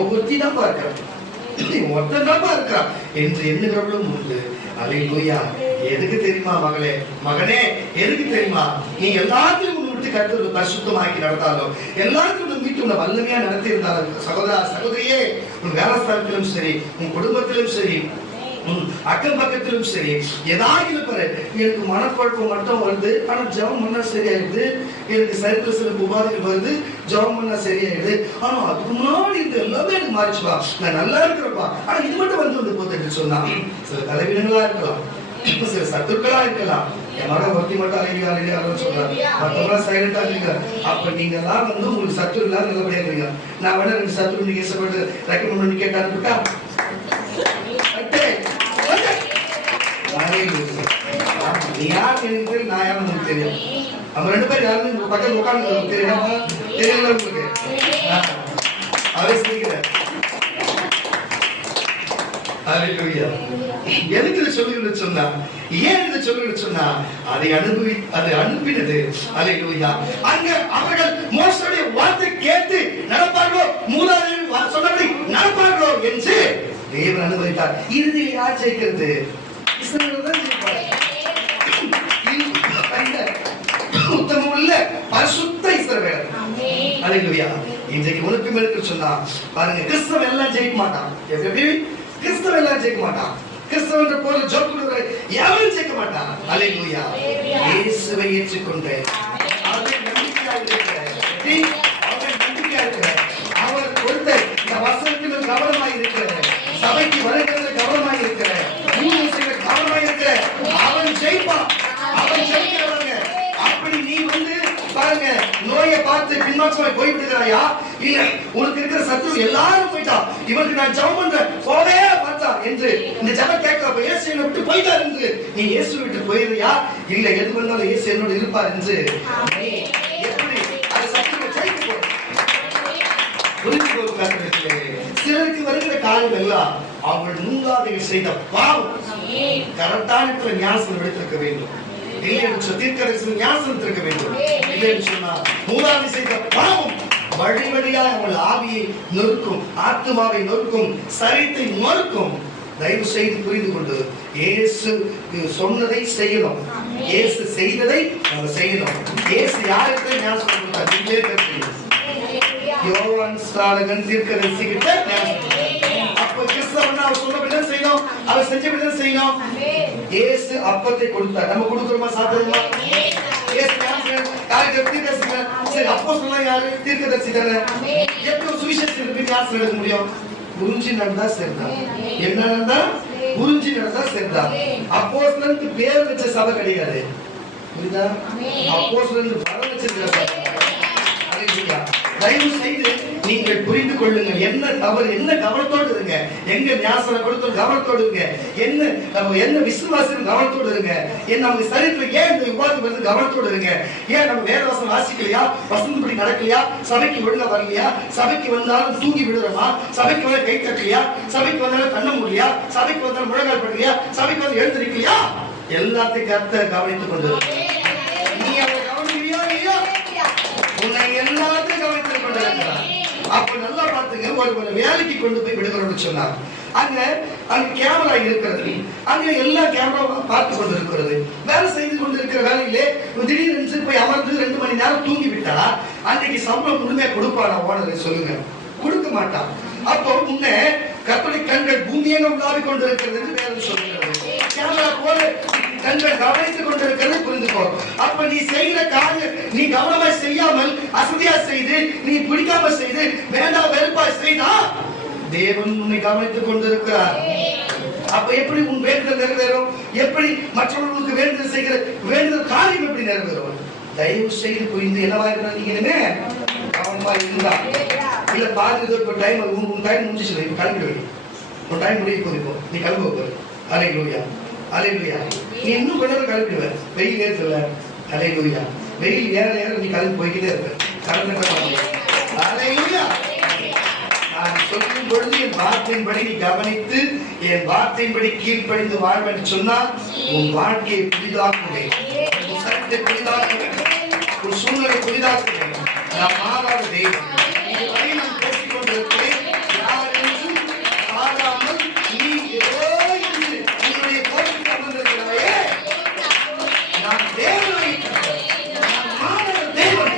ஒவ்வொருத்தி தான் இருக்கிறான், ஒருத்தன் தான் இருக்கிறான் என்று எண்ணுகிறவளும் உண்டு. அல்லேலூயா. எதுக்கு தெரியுமா மகளே, மகனே, எதுக்கு தெரியுமா? நீ எல்லாத்தையும் விட்டு கருத்து பரிசுத்தமாக்கி நடத்தாலும், எல்லாத்தையும் வீட்டு உன்னை வல்லமையா நடத்தி இருந்தாலும், சகோதரா சகோதரியே, உன் வேலை ஸ்தலத்திலும் சரி, உன் குடும்பத்திலும் சரி, அக்கம் பக்கத்திலும் சரி, ஏதாவது பாரு, எனக்கு மனக்குழப்பம் மட்டும் வருது, ஆனா ஜெபம் பண்ணா சரியாயிடுது, எனக்கு சரித்திர சில உபாதைகள் வருது, ஜெபம் பண்ணா சரியாயிடுது, ஆனா அதுக்கு முன்னாடி இந்த எல்லாமே எனக்கு மாறிச்சுப்பா, நான் நல்லா இருக்கிறப்பா, ஆனா இது மட்டும் வந்து போத்துட்டு சொன்னா சில தலைவீனங்களா இருக்கலாம், சில சத்துருக்களா இருக்கலாம். என் மகன் ஒருத்தி மட்டும் அழகியா அழகியான்னு சொல்றாரு, மற்றவங்க சைலண்டா இருக்க. அப்ப நீங்க எல்லாம் உங்களுக்கு சத்துரு இல்லாத நல்லபடியா இருக்கீங்க. நான் வேணா ரெண்டு சத்துரு நீங்க இசைப்பட்டு ரெக்கமெண்ட் பண்ணி கேட்டாருட்டா நீ யார் எனக்கு தெரியும், நான் யாரும் உங்களுக்கு தெரியும். நம்ம ரெண்டு பேரும் யாருன்னு பக்கத்துல உட்காந்து தெரியாம தெரியல உங்களுக்கு. எதுக்கு இதை சொல்லுகிறது சொன்னா, ஏன் இதை சொல்லுகிறது சொன்னா, அதை அனுப்பினது. அல்லேலூயா. அங்க அவர்கள் மோசேயுடைய வார்த்தை கேட்டு நடப்பார்களோ, மூதாதையர்கள் சொன்னபடி நடப்பார்களோ என்று தேவன் அனுமதித்தார். இறுதியில் யார் ஜெயிக்கிறது? இஸ்ரவேல் தான் ஜெயிப்பார். உத்தமம் உள்ள பரிசுத்த இஸ்ரவேல். அல்லேலூயா. இன்றைக்கு உனக்கு மேற்கு சொன்னா பாருங்க, கிறிஸ்தவன் எல்லாம் ஜெயிக்க மாட்டான். எப்படி? கிறிஸ்தவன் எல்லாம் ஜெயிக்க மாட்டான். கிறிஸ்தவன் போல ஜோக்குடுற எவரும் ஜெயிக்க மாட்டான். அல்லேலூயா. இயேசுவை ஏற்றுக்கொண்டேன், அவர் நம்பிக்கையாக இருக்கிறார், அவர் நம்பிக்கையாக இருக்கிறார், அவர் கொடுத்த இந்த வசனத்தில் கவனமாக இருக்கிறார், சபைக்கு வருகிறது கவனமாக இருக்கிறார், கவனமாக இருக்கிறார், அவன் ஜெயிப்பான், அவன் ஜெயிக்கிறவங்க. அப்படி நீ பாருங்க, நோயை பார்த்து பின்மாற்றமாய் போய்விடுகிறாயா? இல்ல உனக்கு இருக்கிற சத்துரு எல்லாரும் போயிட்டா, இவனுக்கு நான் ஜெபம் பண்றேன் போவே பார்த்தா என்று இந்த ஜெபம் கேட்கிறப்ப இயேசு என்னை விட்டு போயிட்டார் என்று நீ இயேசு விட்டு போயிடுறியா? இல்ல எது வந்தாலும் இயேசு என்னோட இருப்பார் என்று எப்படி அந்த சத்துருவை ஜெயிக்க போற புரிந்து கொள்கிறார்கள். சிலருக்கு வருகிற காலம் எல்லாம் அவர்கள் மூதாதையர்கள் செய்த பாவம். கரெக்டான ஞானசனம் எடுத்திருக்க வேண்டும், தீர்க்கதரிசன ஞானசனம் இருக்க வேண்டும். இல்லை என்று சொன்னால் மூதாதை செய்த பாவம் வழி வழியாக அவள் ஆவியை நொறுக்கும், ஆத்மாவை நொறுக்கும், சரீரத்தை நொறுக்கும். தயவு செய்து புரிந்து கொண்டு இயேசு சொன்னதை செய்யணும், இயேசு செய்ததை நம்ம செய்யணும். இயேசு யாருக்கு ஞானசனம் கொடுத்தார்? நீங்களே கற்றுக்கணும். யோவான் ஸ்நானகன் தீர்க்கதரிசி கிட்ட அப்ப கிறிஸ்தவன் அவர் சொன்னபடிதான் செய்யணும், அவர் செஞ்சபடிதான் செய்யணும். இயேசு அப்பத்தை கொடுத்தார், நம்ம கொடுக்கிறோமா? சாப்பிடுறோமா? அப்போஸ்தலன் யாரு? தீர்க்கதரிசி தானே. எப்படி சுவிசேஷத்துக்கு ஞானஸ்நானம் எடுக்க முடியும்? புரிஞ்சு நடந்தா சரிதான். என்ன நடந்தா? புரிஞ்சு நடந்தா சரிதான். அப்போஸ்தலனுக்கு பேர் வச்ச சபை கிடையாது, புரியுதா? அப்போஸ்தலனுக்கு பலம் வச்சிருக்கிற. தயவு செய்து நீங்கள் புரிந்து கொள்ளுங்கள், என்ன தவறு, என்ன கவனத்தோடு இருங்க, எங்க ஞானஸ்நானம் கொடுத்த கவனத்தோடு இருங்க, என்ன விசுவாசம் கவனத்தோடு இருங்க, நமக்கு சரித்திரம் ஏன் இந்த விவாதம் வருது கவனத்தோடு இருங்க. ஏன் நம்ம வேதவசனம் வாசிக்கலையா, வசனப்படி நடக்கலையா, சபைக்கு ஒழுங்கா வரலையா, சபைக்கு வந்தாலும் தூங்கி விடுறோமா, சபைக்கு வந்தாலும் கை தட்டலையா, சபைக்கு வந்தாலும் கண்ண முடியலையா, சபைக்கு வந்தாலும் முழங்கால் படலையா, சபைக்கு வந்து எழுந்திருக்கலையா, எல்லாத்தையும் கர்த்தர் கவனித்துக் கொண்டு நீ அதை கவனிக்கிறியா இல்லையா? உன்னை எல்லாத்தையும் கவனித்துக் கொண்டிருக்கிறார். அப்ப நல்லா பார்த்துங்க, ஒரு வேலைக்கு கொண்டு போய் விடுகிறோம்னு சொன்னார். அங்க கேமரா இருக்கிறது, அங்க எல்லா கேமராவும் பார்த்து கொண்டு இருக்கிறது. வேலை செய்து கொண்டு இருக்கிற வேலையிலே திடீர்னு போய் அமர்ந்து 2 மணி நேரம் தூங்கி விட்டா அன்னைக்கு சம்பளம் முழுமையா கொடுப்பானா ஓனர்? சொல்லுங்க, கொடுக்க மாட்டான். அப்போ முன்ன கர்த்தருடைய கண்கள் பூமியெங்கும் உலாவிக் கொண்டிருக்கிறது என்று வேதம் சொல்லுகிறது. கேமரா போல கண்கள் கவனித்துக் கொண்டிருக்கிறது புரிந்துக்கோ. அப்ப நீ செய்கிற காரியம் நீ கவனமா செய்யாமல் அசதியா செய்து நீ பிடிக்காம செய்து வேண்டாம் வெறுப்பா செய்தா தேவன் உன்னை கவனித்துக் கொண்டிருக்கிறார். அப்ப எப்படி உன் வேண்டுதல் நிறைவேறும்? எப்படி மற்றவர்களுக்கு வேண்டுதல் செய்கிற வேண்டுதல் காரியம் எப்படி நிறைவேறும்? தயவு செய்து புரிந்து என்னவா இருக்கிறீங்க கவனமா இருந்தா இல்ல பாதி டைம் உன் டைம் முடிஞ்சிச்சு இப்ப கிளம்பிடு. உன் டைம் முடிய போதும் நீ கிளம்ப போற. அல்லேலூயா அல்லேலூயா. நீ இன்னும் கொஞ்ச நேரம் கிளம்பிடுவ. வெயில் ஏறல. அல்லேலூயா. வெயில் ஏற ஏற நீ கிளம்பி போய்கிட்டே இருப்ப. அல்லேலூயா. நான் சொல்லும் பொழுது என் வார்த்தையின்படி நீ கவனித்து என் வார்த்தையின்படி கீழ்ப்படிந்து வாழ்வென்று சொன்னால் உன் வாழ்க்கையை புதிதாக்குவேன். உன் சட்டத்தை புதிதாக்குவேன். உன் சூழ்நிலை புதிதாக்குவேன். நான் மாறாத தெய்வம். இதுவரை நான் பேசிக் கொண்டிருக்கிறேன். யாரென்றும் ஆகாமல் நீ ஏதோ என்று உன்னுடைய கோரிக்கை அமர்ந்திருக்கிறவையே நான் தேவனை நான் மாறாத தேவன்.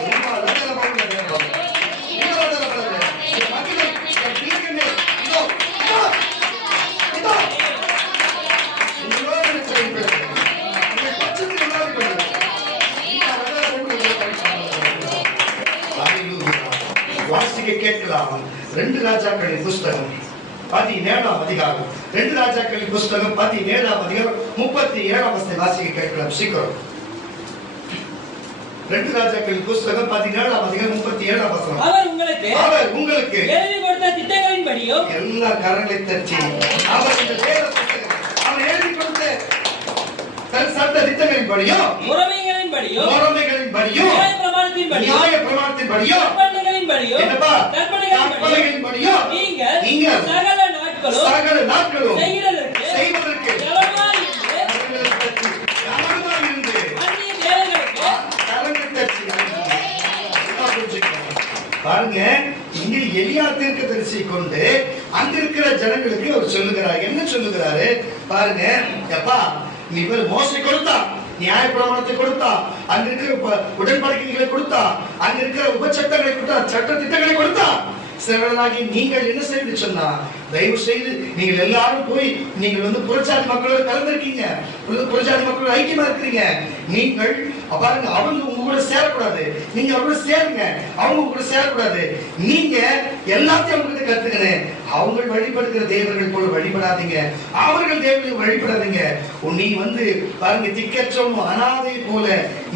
ரொம்ப அழகான தேவன். வாசிக்க கேட்கலாம். 2 ராஜாக்களின் புஸ்தகம் 17ஆம் அதிகாரம். 2 ராஜாக்களின் புஸ்தகம் 17ஆம் அதிகாரம் 37ஆம் வசனத்தை வாசிக்க கேட்கலாம். சீக்கிரம். 2 ராஜாக்களின் புஸ்தகம் 17ஆம் அதிகாரம் 37ஆம் வசனம். அவர் உங்களுக்கு எழுதி கொடுத்த திட்டங்களின்படியும் எல்லா கரங்களை தட்டி அவர் இந்த வேத புத்தகம் அவர் எழுதி கொடுத்த தன் சட்ட திட்டங்களின்படியும் முறைமைகளின்படியும் நியாய பிரமாணத்தின்படியும் என்னப்பா கற்பனைகளின்படியும் நீங்கள் சகல நாட்களும் செய்வதற்கு பாருங்க. இங்க எலியா தீர்க்கதரிசி கொண்டு அங்க இருக்கிற ஜனங்களுக்கு அவர் சொல்லுகிறார். என்ன சொல்லுகிறாரு பாருங்க. எப்பா நீ மோசை கொடுத்தா, நியாய பிரமாணத்தை கொடுத்தா, அங்க இருக்கிற உடன்படிக்கைகளை கொடுத்தா, அங்க இருக்கிற உபச்சட்டங்களை கொடுத்தா, சட்ட திட்டங்களை கொடுத்தா, சிறர்களாகி நீங்கள் என்ன செய்து சொன்னா தயவு செய்து நீங்கள் எல்லாரும் போய் நீங்கள் புறஜாதி மக்களோட கலந்துருக்கீங்க. புறஜாதி மக்களோட ஐக்கியமா இருக்கிறீங்க. நீங்கள் பாருங்க அவங்க உங்க கூட சேரக்கூடாது. நீங்க அவங்களோட சேருங்க. அவங்க உங்க கூட சேரக்கூடாது. நீங்க எல்லாத்தையும் அவங்களுக்கு கத்துக்கணும். அவங்க வழிபடுகிற தேவர்கள் போல வழிபடாதீங்க. அவர்கள் தேவர்களை வழிபடாதீங்க. நீ பாருங்க திக்கற்றவனும் அனாதை போல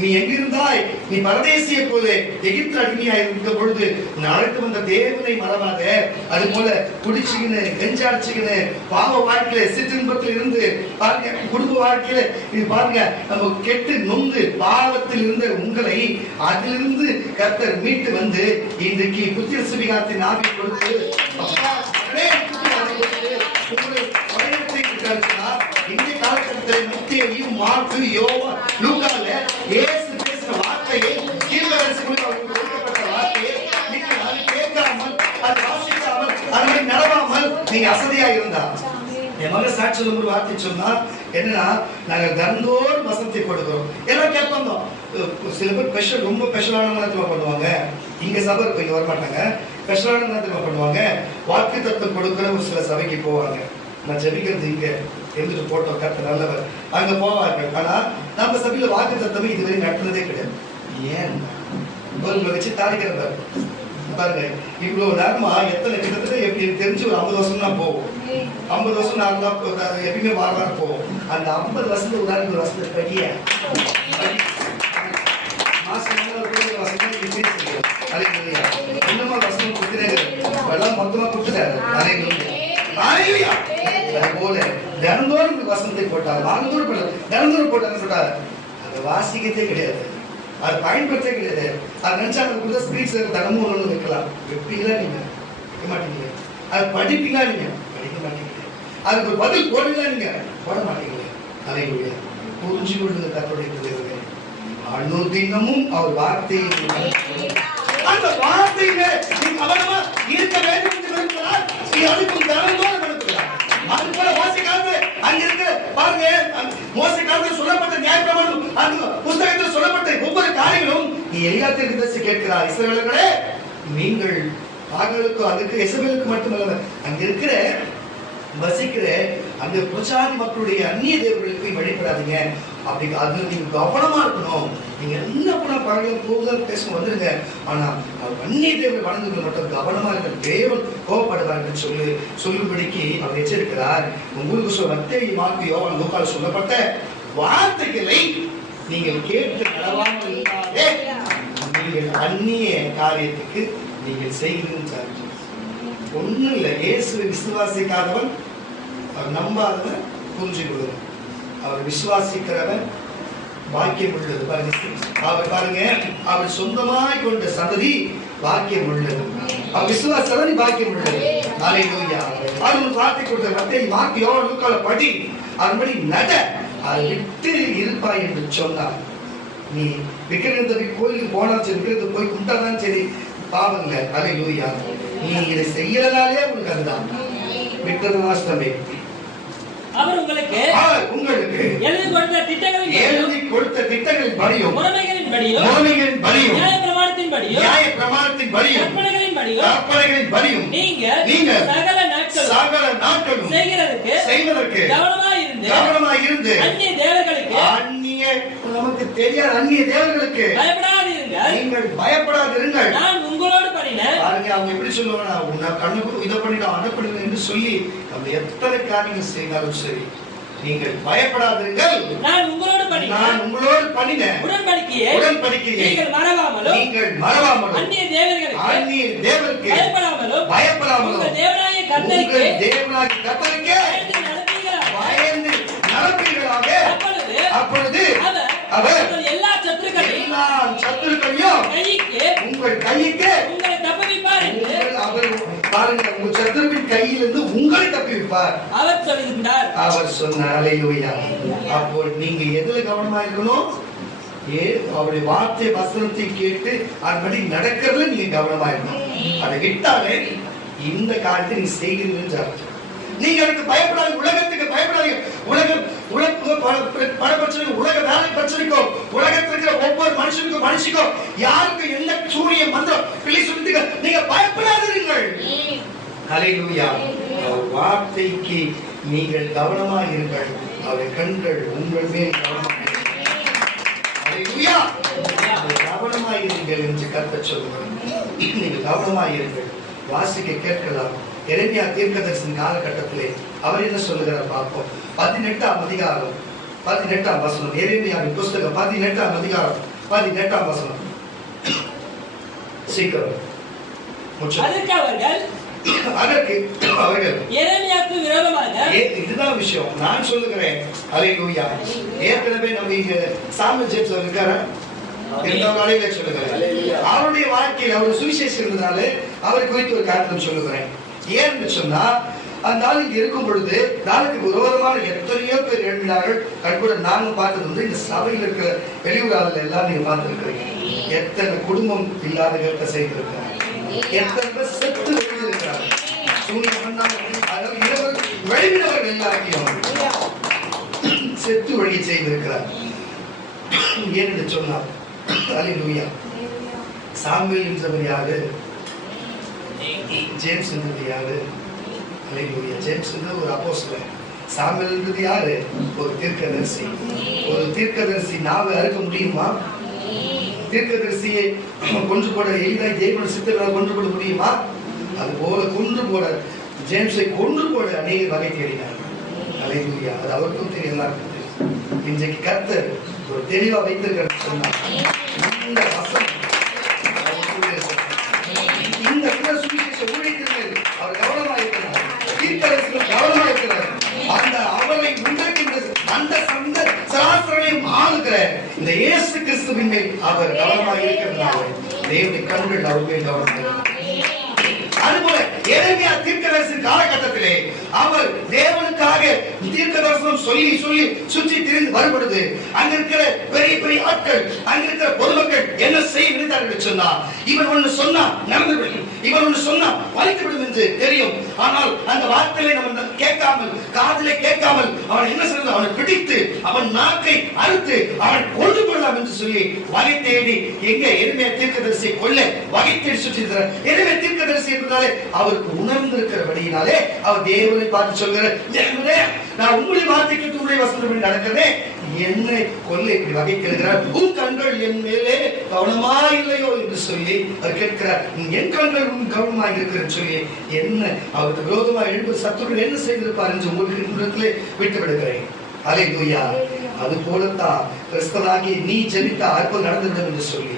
நீ எங்கிருந்தாய்? நீ பரதேசியை போல எகிப்து அடிமையாய் இருந்த பொழுது உன்னை அழைத்து வந்த தேவனை மறவாத. அது போல குடிச்சுக்கின்னு கெஞ்சாடிச்சுக்கின்னு பாவ வாழ்க்கையில சிற்றின்பத்தில் இருந்து பாருங்க குடும்ப வாழ்க்கையில இது பாருங்க நம்ம கெட்டு நொந்து பாவத்தில் இருந்த உங்களை அதிலிருந்து கர்த்தர் மீட்டு இன்றைக்கு புத்திர சுவிகாரத்தின் ஆவி கொடுத்து இந்த காலகட்டத்தில் மத்தேயு மாற்கு யோவான் லூக்கால இயேசு பேசின வார்த்தையை தீர்க்கதரிசிகளுக்கு அவருக்கு கொடுக்கப்பட்ட வார்த்தையை நீங்கள் அதை கேட்காமல் அதை வாசிக்காமல் அதை நடவாமல் நீங்க அசதியா இருந்தா என் மகன் சாட்சி சொல்லும் வார்த்தை சொன்னா என்னன்னா நாங்க தினந்தோறும் வசனத்தை கொடுக்கிறோம். எல்லாம் கேட்போம். சில பேர் ஸ்பெஷல் ரொம்ப ஸ்பெஷலான நேரத்துல பண்ணுவாங்க. இங்க சபை இங்க வரமாட்டாங்க. ஸ்பெஷலான நேரத்துல பண்ணுவாங்க. வாக்கு தத்துவம் கொடுக்கிற ஒரு சில சபைக்கு போவாங்க. நான் ஜெபிக்கிறது இங்க எழுந்துட்டு போட்டோம் கர்த்தர் நல்லவர் அங்க போவார்கள். ஆனா நம்ம சபையில வாக்கு தத்துவம் இதுவரை நடத்துனதே கிடையாது. ஏன் உங்களை வச்சு தாரிக்கிறார் பாருங்க. இவ்வளவு நேரமா எத்தனை கிட்டத்தட்ட எப்படி தெரிஞ்சு ஒரு 50 வருஷம் தான் போகும். 50 வருஷம் நான் எப்பயுமே வாரம் போகும். அந்த 50 வருஷத்துக்கு ஒரு வருஷத்துக்கு படிய மாசம் இன்னுமா வசனம் கொடுத்துட்டே எல்லாம் மொத்தமா கொடுத்துட்டாரு. அது போல தினந்தோறும் வசனத்தை போட்டார். தினந்தோறும் போட்டார். அதை வாசிக்கிறதே கிடையாது. அது பயன்படுத்தே கிடையாது. அது நினைச்சா கூட ஸ்பீச் தினமும் ஒன்று வைக்கலாம். வைப்பீங்களா நீங்க? வைக்க மாட்டீங்க. அது படிப்பீங்களா நீங்க? படிக்க மாட்டீங்க. அதுக்கு ஒரு பதில் போடுங்களா நீங்க? போட மாட்டீங்க. அதை புரிஞ்சு கொள்ளுங்க கற்பனை அனுதினமும் அவர் வார்த்தையை அந்த வார்த்தையில நீ கவனமா இருக்க வேண்டும் என்று விரும்புகிறார். நீ அதுக்கும் தினந்தோறும் நடத்துகிறார். அது போல மோசே காலத்துல அங்க இருக்கிற பாருங்க மோசே காலத்துல சொல்லப்பட்ட நியாயப்பிரமாணம் அந்த புத்தகத்தில் சொல்லப்பட்ட ஒவ்வொரு காரியங்களும் நீ எலியா தீர்க்கதரிசி கேட்கிறார். இஸ்ரவேலர்களே நீங்கள் பாகாலுக்கு அதுக்கு எசபேலுக்கு மட்டுமல்ல அங்க இருக்கிற வசிக்கிற அந்த புறஜாதி மக்களுடைய அந்நிய தேவர்களுக்கு போய் வழிபடாதீங்க. அப்படி அது நீங்க கவனமா இருக்கணும். நீங்க என்ன பண்ண பழக போகுதல் பேச வந்துருங்க. ஆனா அந்நிய தேவர்கள் வணங்குவது மட்டும் கவனமா இருக்கிற தேவன் கோபப்படுவார்கள் சொல்லும்படிக்கு அவர் எச்சரிக்கிறார். உங்களுக்கு சொல்ல மத்தேயு, மார்க்கு, யோவான், லூக்கால் சொல்லப்பட்ட வார்த்தைகளை நீங்கள் கேட்டு நடவாமல் இருந்தாலே நீங்கள் அந்நிய காரியத்துக்கு நீங்கள் செய்கிறீர்கள். ஒண்ணும் இல்லை. இயேசுவை விசுவாசிக்காதவன் அவர் நம்பாதவன் புரிஞ்சு கொள்ளும். அவர் விசுவாசிக்கிறவன் பாக்கியம் உள்ளது. அவர் பாருங்க, அவர் சொந்தமாய் கொண்ட சந்ததி பாக்கியம் உள்ளது. அவர் விசுவாச பாக்கியம் உள்ளது. அல்லேலூயா. அவர் வார்த்தை கொடுத்த மத்தேயு, மார்க்கு, யோவான், லூக்கால படி அதன்படி நட, அதை விட்டு இருப்பாய் என்று சொன்னார். நீ விக்கிரகத்தை கோயிலுக்கு போனா சரி, விக்கிரகத்தை போய் கும்பிட்டாதான் சரி, பாவம் இல்லை. அல்லேலூயா. நீ இதை செய்யறதாலே உங்களுக்கு அதுதான் விட்டது வாஸ்தவே. அவர் உங்களுக்கு எழுதி கொடுத்த திட்டங்களின் படியும் முறைமைகளின் படியும் நியாயப்பிரமாணத்தின் படியும் கற்பனைகளின் படியும் நீங்க சகல நாட்களும் செய்வதற்கு கவனமாய் இருந்து நமக்கு தெரியாத அந்நிய தேவர்களுக்கு நீங்கள் பயப்படாதிருங்கள். நான் உங்களோடு பண்ணினேன். பாருங்க, அவங்க எப்படி சொல்லுவாங்க, உன்னை கண்ணு இதை பண்ணிட்டோம் அதை பண்ணிடும் என்று சொல்லி நம்ம எத்தனை காரியங்கள் செய்தாலும் சரி, நீங்கள் பயப்படாதிருங்கள். நான் உங்களோடு பண்ணின உடன்படிக்கையை நீங்கள் மறவாமலும் அந்நிய தேவர்களுக்கு பயப்படாமலும் உங்கள் தேவனாகிய கர்த்தருக்கு பயந்து நடப்பீர்களாக. அப்பொழுது அவர் எல்லா சத்துருக்களையும் உங்கள் கைக்கு உங்களை தப்புவிப்பார் என்று அவர் பாருங்க, உங்க சத்துருவின் கையிலிருந்து உங்களை தப்புவிப்பார் அவர் சொல்லியிருந்தார். அவர் சொன்னார். அல்லேலூயா. அப்போ நீங்க எதுல கவனமா இருக்கணும்? அவருடைய வார்த்தை வசனத்தை கேட்டு அதன்படி நடக்கிறதுல நீங்க கவனமா இருக்கணும். அதை விட்டாலே இந்த காரியத்தை நீங்க செய்கிறீர்கள். நீங்க அதுக்கு பயப்படாது, உலகத்துக்கு பயப்படாதீங்க. பல பிரச்சனை, உலக வேலை பிரச்சனைக்கோ, உலகத்தில் இருக்கிற ஒவ்வொரு மனுஷனுக்கோ யாருக்கு என்ன சூரிய மந்திரம் நீங்க பயப்படாதீர்கள். அல்லேலூயா. வார்த்தைக்கு நீங்கள் கவனமாக இருங்கள். அவருடைய கண்கள் உங்கள் மேல் கவனமாக கவனமாக இருங்கள் என்று கர்த்தர் சொல்லுங்கள். நீங்கள் கவனமாக இருங்கள். வாசிக்க கேட்கலாம். எரேமியா தீர்க்கதரிசியின் காலகட்டத்திலே அவர் என்ன சொல்லுகிறார் பார்ப்போம். 18ஆம் அதிகாரம் 18ஆம் வசனம். எரேமியாவின் புத்தகம் 18ஆம் அதிகாரம் 18ஆம் வசனம். சீக்கிரம் அவர்கள் எரேமியாவுக்கு விரோதமாக, இதுதான் விஷயம் நான் சொல்லுகிறேன். அல்லேலூயா. ஏற்கனவே நம்ம இங்க சாமுவேல் ஜேம்ஸ் இருக்காரா? அவருடைய வாழ்க்கையில் அவர் சுவிசேஷம் இருந்ததால அவர் குறித்து ஒரு காரணம் சொல்லுகிறேன். ஏன்னு சொன்னா, அந்த நாள் இங்க இருக்கும் பொழுது நாளுக்கு விரோதமான எத்தனையோ பேர் எழுப்பினார்கள். கண்கூட நாங்க பார்த்தது வந்து இந்த சபையில் இருக்கிற வெளியூராளர்கள் எல்லாம் நீங்க பார்த்திருக்கிறீங்க. எத்தனை குடும்பம் இல்லாதவர்களை செய்திருக்கிறார், எத்தனை பேர் செத்து வெளியிருக்கிறார், வெளிவினவர்கள் எல்லாரையும் செத்து வழி செய்திருக்கிறார். ஏன்னு சொன்னார். அல்லேலூயா. சாமுவேல் என்றவர் யாரு? ஜேம்ஸ் என்றது யாரு? அல்லேலூயா. ஜேம்ஸ் என்றது ஒரு அப்போஸ்தலன். சாமுவேல் என்றது யாரு? ஒரு தீர்க்கதரிசி. ஒரு தீர்க்கதரிசி நாவை அறுக்க முடியுமா? தீர்க்கதரிசியை கொன்று போட எளிதாய் ஜெயபுர சித்தர்களை கொன்று போட முடியுமா? அது போல கொன்று போட ஜேம்ஸை கொன்று போட அநேக வகை தேடினார். அல்லேலூயா. அது அவருக்கும் தெரியும், எல்லாருக்கும் தெரியும். இன்றைக்கு கர்த்தர் ஒரு தெளிவா வைத்திருக்கிறார் சொன்னார். இந்த வசனம் இந்த சுவிசேஷ ஊழியர்கள் அவர் கவனமாக இருக்கிறார். தீர்க்கதரிசிகள் கவனமாக இருக்கிறார். அந்த அவரை உண்டாக்கின்ற அந்த சந்த சராசரனையும் ஆளுகிற இந்த இயேசு கிறிஸ்துவின் மேல் அவர் கவனமாக இருக்கிறதுனால தேவனுடைய கண்கள் அவர் மேல் கவனமாக. அதுபோல எரேமியா தீர்க்கதரிசி காலகட்டத்திலே அவர் தேவனுக்காக தீர்க்கதரிசனம் சொல்லி சொல்லி சுற்றி திரிந்து வரும்பொழுது அங்க இருக்கிற பெரிய பெரிய ஆட்கள், அங்க இருக்கிற பொதுமக்கள் என்ன செய்ய நினைத்தார்கள் சொன்னா, இவர் ஒண்ணு சொன்னா நடந்துவிடும், இவர் ஒண்ணு சொன்னா பலித்துவிடும் என்று தெரியும். ஆனால் அந்த வார்த்தையை நம்ம கேட்காமல், காதிலே கேட்காமல் அவன் என்ன செய்வது? அவனை பிடித்து அவன் நாக்கை அறுத்து அவன் கொண்டு கொள்ளலாம் என்று சொல்லி வகை தேடி எங்க எருமையா தீர்க்கதரிசியை கொல்ல வகை தேடி சுற்றிருக்கிறார். எனவே தீர்க்கதரிசி என்பதாலே அவருக்கு உணர்ந்திருக்கிறபடியினாலே அவர் தேவனை பார்த்து சொல்கிறார், தேவனே நான் உங்களுடைய வார்த்தைக்கு உங்களுடைய வசனப்படி நடக்கிறேன், என்னை கொல்ல இப்படி வகை கேட்கிறார். உன் கண்கள் என் மேலே கவனமா இல்லையோ என்று சொல்லி அவர் கேட்கிறார். என் கண்கள் உன் கவனமா இருக்கிறேன்னு சொல்லி என்ன அவருக்கு விரோதமாக எழுபது சத்துருக்கள் என்ன செய்திருப்பார் என்று உங்களுக்கு விட்டு விடுகிறேன். அல்லேலூயா. அது போலத்தான் கிறிஸ்தவனாகி நீ ஜெபித்த அற்புதம் நடந்துவிடும் என்று சொல்லி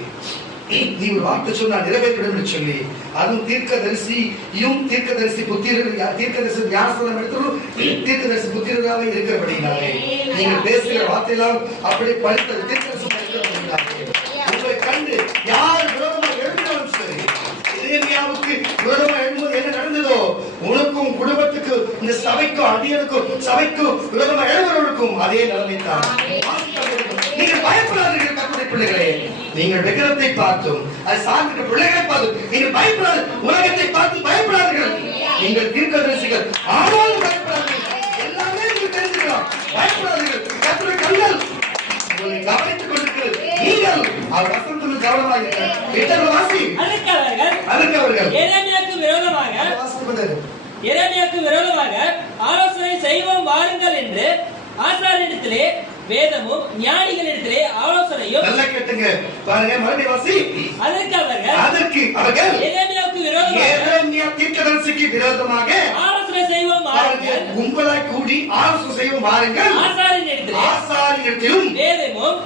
நீ ஒரு வார்த்தை சொன்னா நிறைவேற்றிடும் என்று சொல்லி அதுவும் தீர்க்கதரிசி புத்திரர்கள் தீர்க்கதரிசி ஞானஸ்நானம் எடுத்தவரும் தீர்க்கதரிசி புத்திரராக இருக்கிறபடினாலே நீங்கள் பேசுகிற வார்த்தையெல்லாம் அப்படி படித்தது தீர்க்கதரிசனம் இருக்கிறபடினாலே உங்களை கண்டு யார் விரோதமாக எழுதினாலும் சரி, எரேமியாவுக்கு விரோதமாக எழுதும்போது என்ன நடந்ததோ உனக்கும் குடும்பத்துக்கு இந்த சபைக்கும் அடியனுக்கும் சபைக்கும் விரோதமாக எழுதுவதற்கும் அதே நிலைமை தான். நீங்கள் பயப்படாதீர்கள் கர்த்தருடைய பிள்ளைகளே, நீங்கள் விக்கிரத்தை பார்த்தும் அது சார்ந்த பிள்ளைகளை பார்த்தும் நீங்கள் பயப்படாது, உலகத்தை பார்த்து பயப்படாதீர்கள். நீங்கள் தீர்க்கதரிசிகள் ஆனாலும் பயப்படாதீர்கள், எல்லாமே நீங்கள் தெரிஞ்சுக்கலாம், பயப்படாதீர்கள். கர்த்தருடைய கண்கள் உங்களை கவனித்துக் கொண்டிருக்கிறது. நீங்கள் அவர் வசனத்தில் கவனமாக இருக்கிறார். வாசி அதற்கு அவர்கள் எரேமியாவுக்கு விரோதமாக ஆலோசனை செய்வோம் வாருங்கள் என்று ஆசாரியனிடத்திலே வேதமும் ஞானிகளிடத்திலே ஆலோசனையும். நல்லா கேட்டுங்க பாருங்க, மறுபடியும் வாசி. அதற்கு அவர்கள் எரேமியா தீர்க்கதரிசிக்கு விரோதமாக ஆலோசனை செய்வோம் வாருங்கள், கும்பலாய் கூடி ஆலோசனை செய்வோம் வாருங்கள், ஆசாரியனிடத்திலும் வேதமும்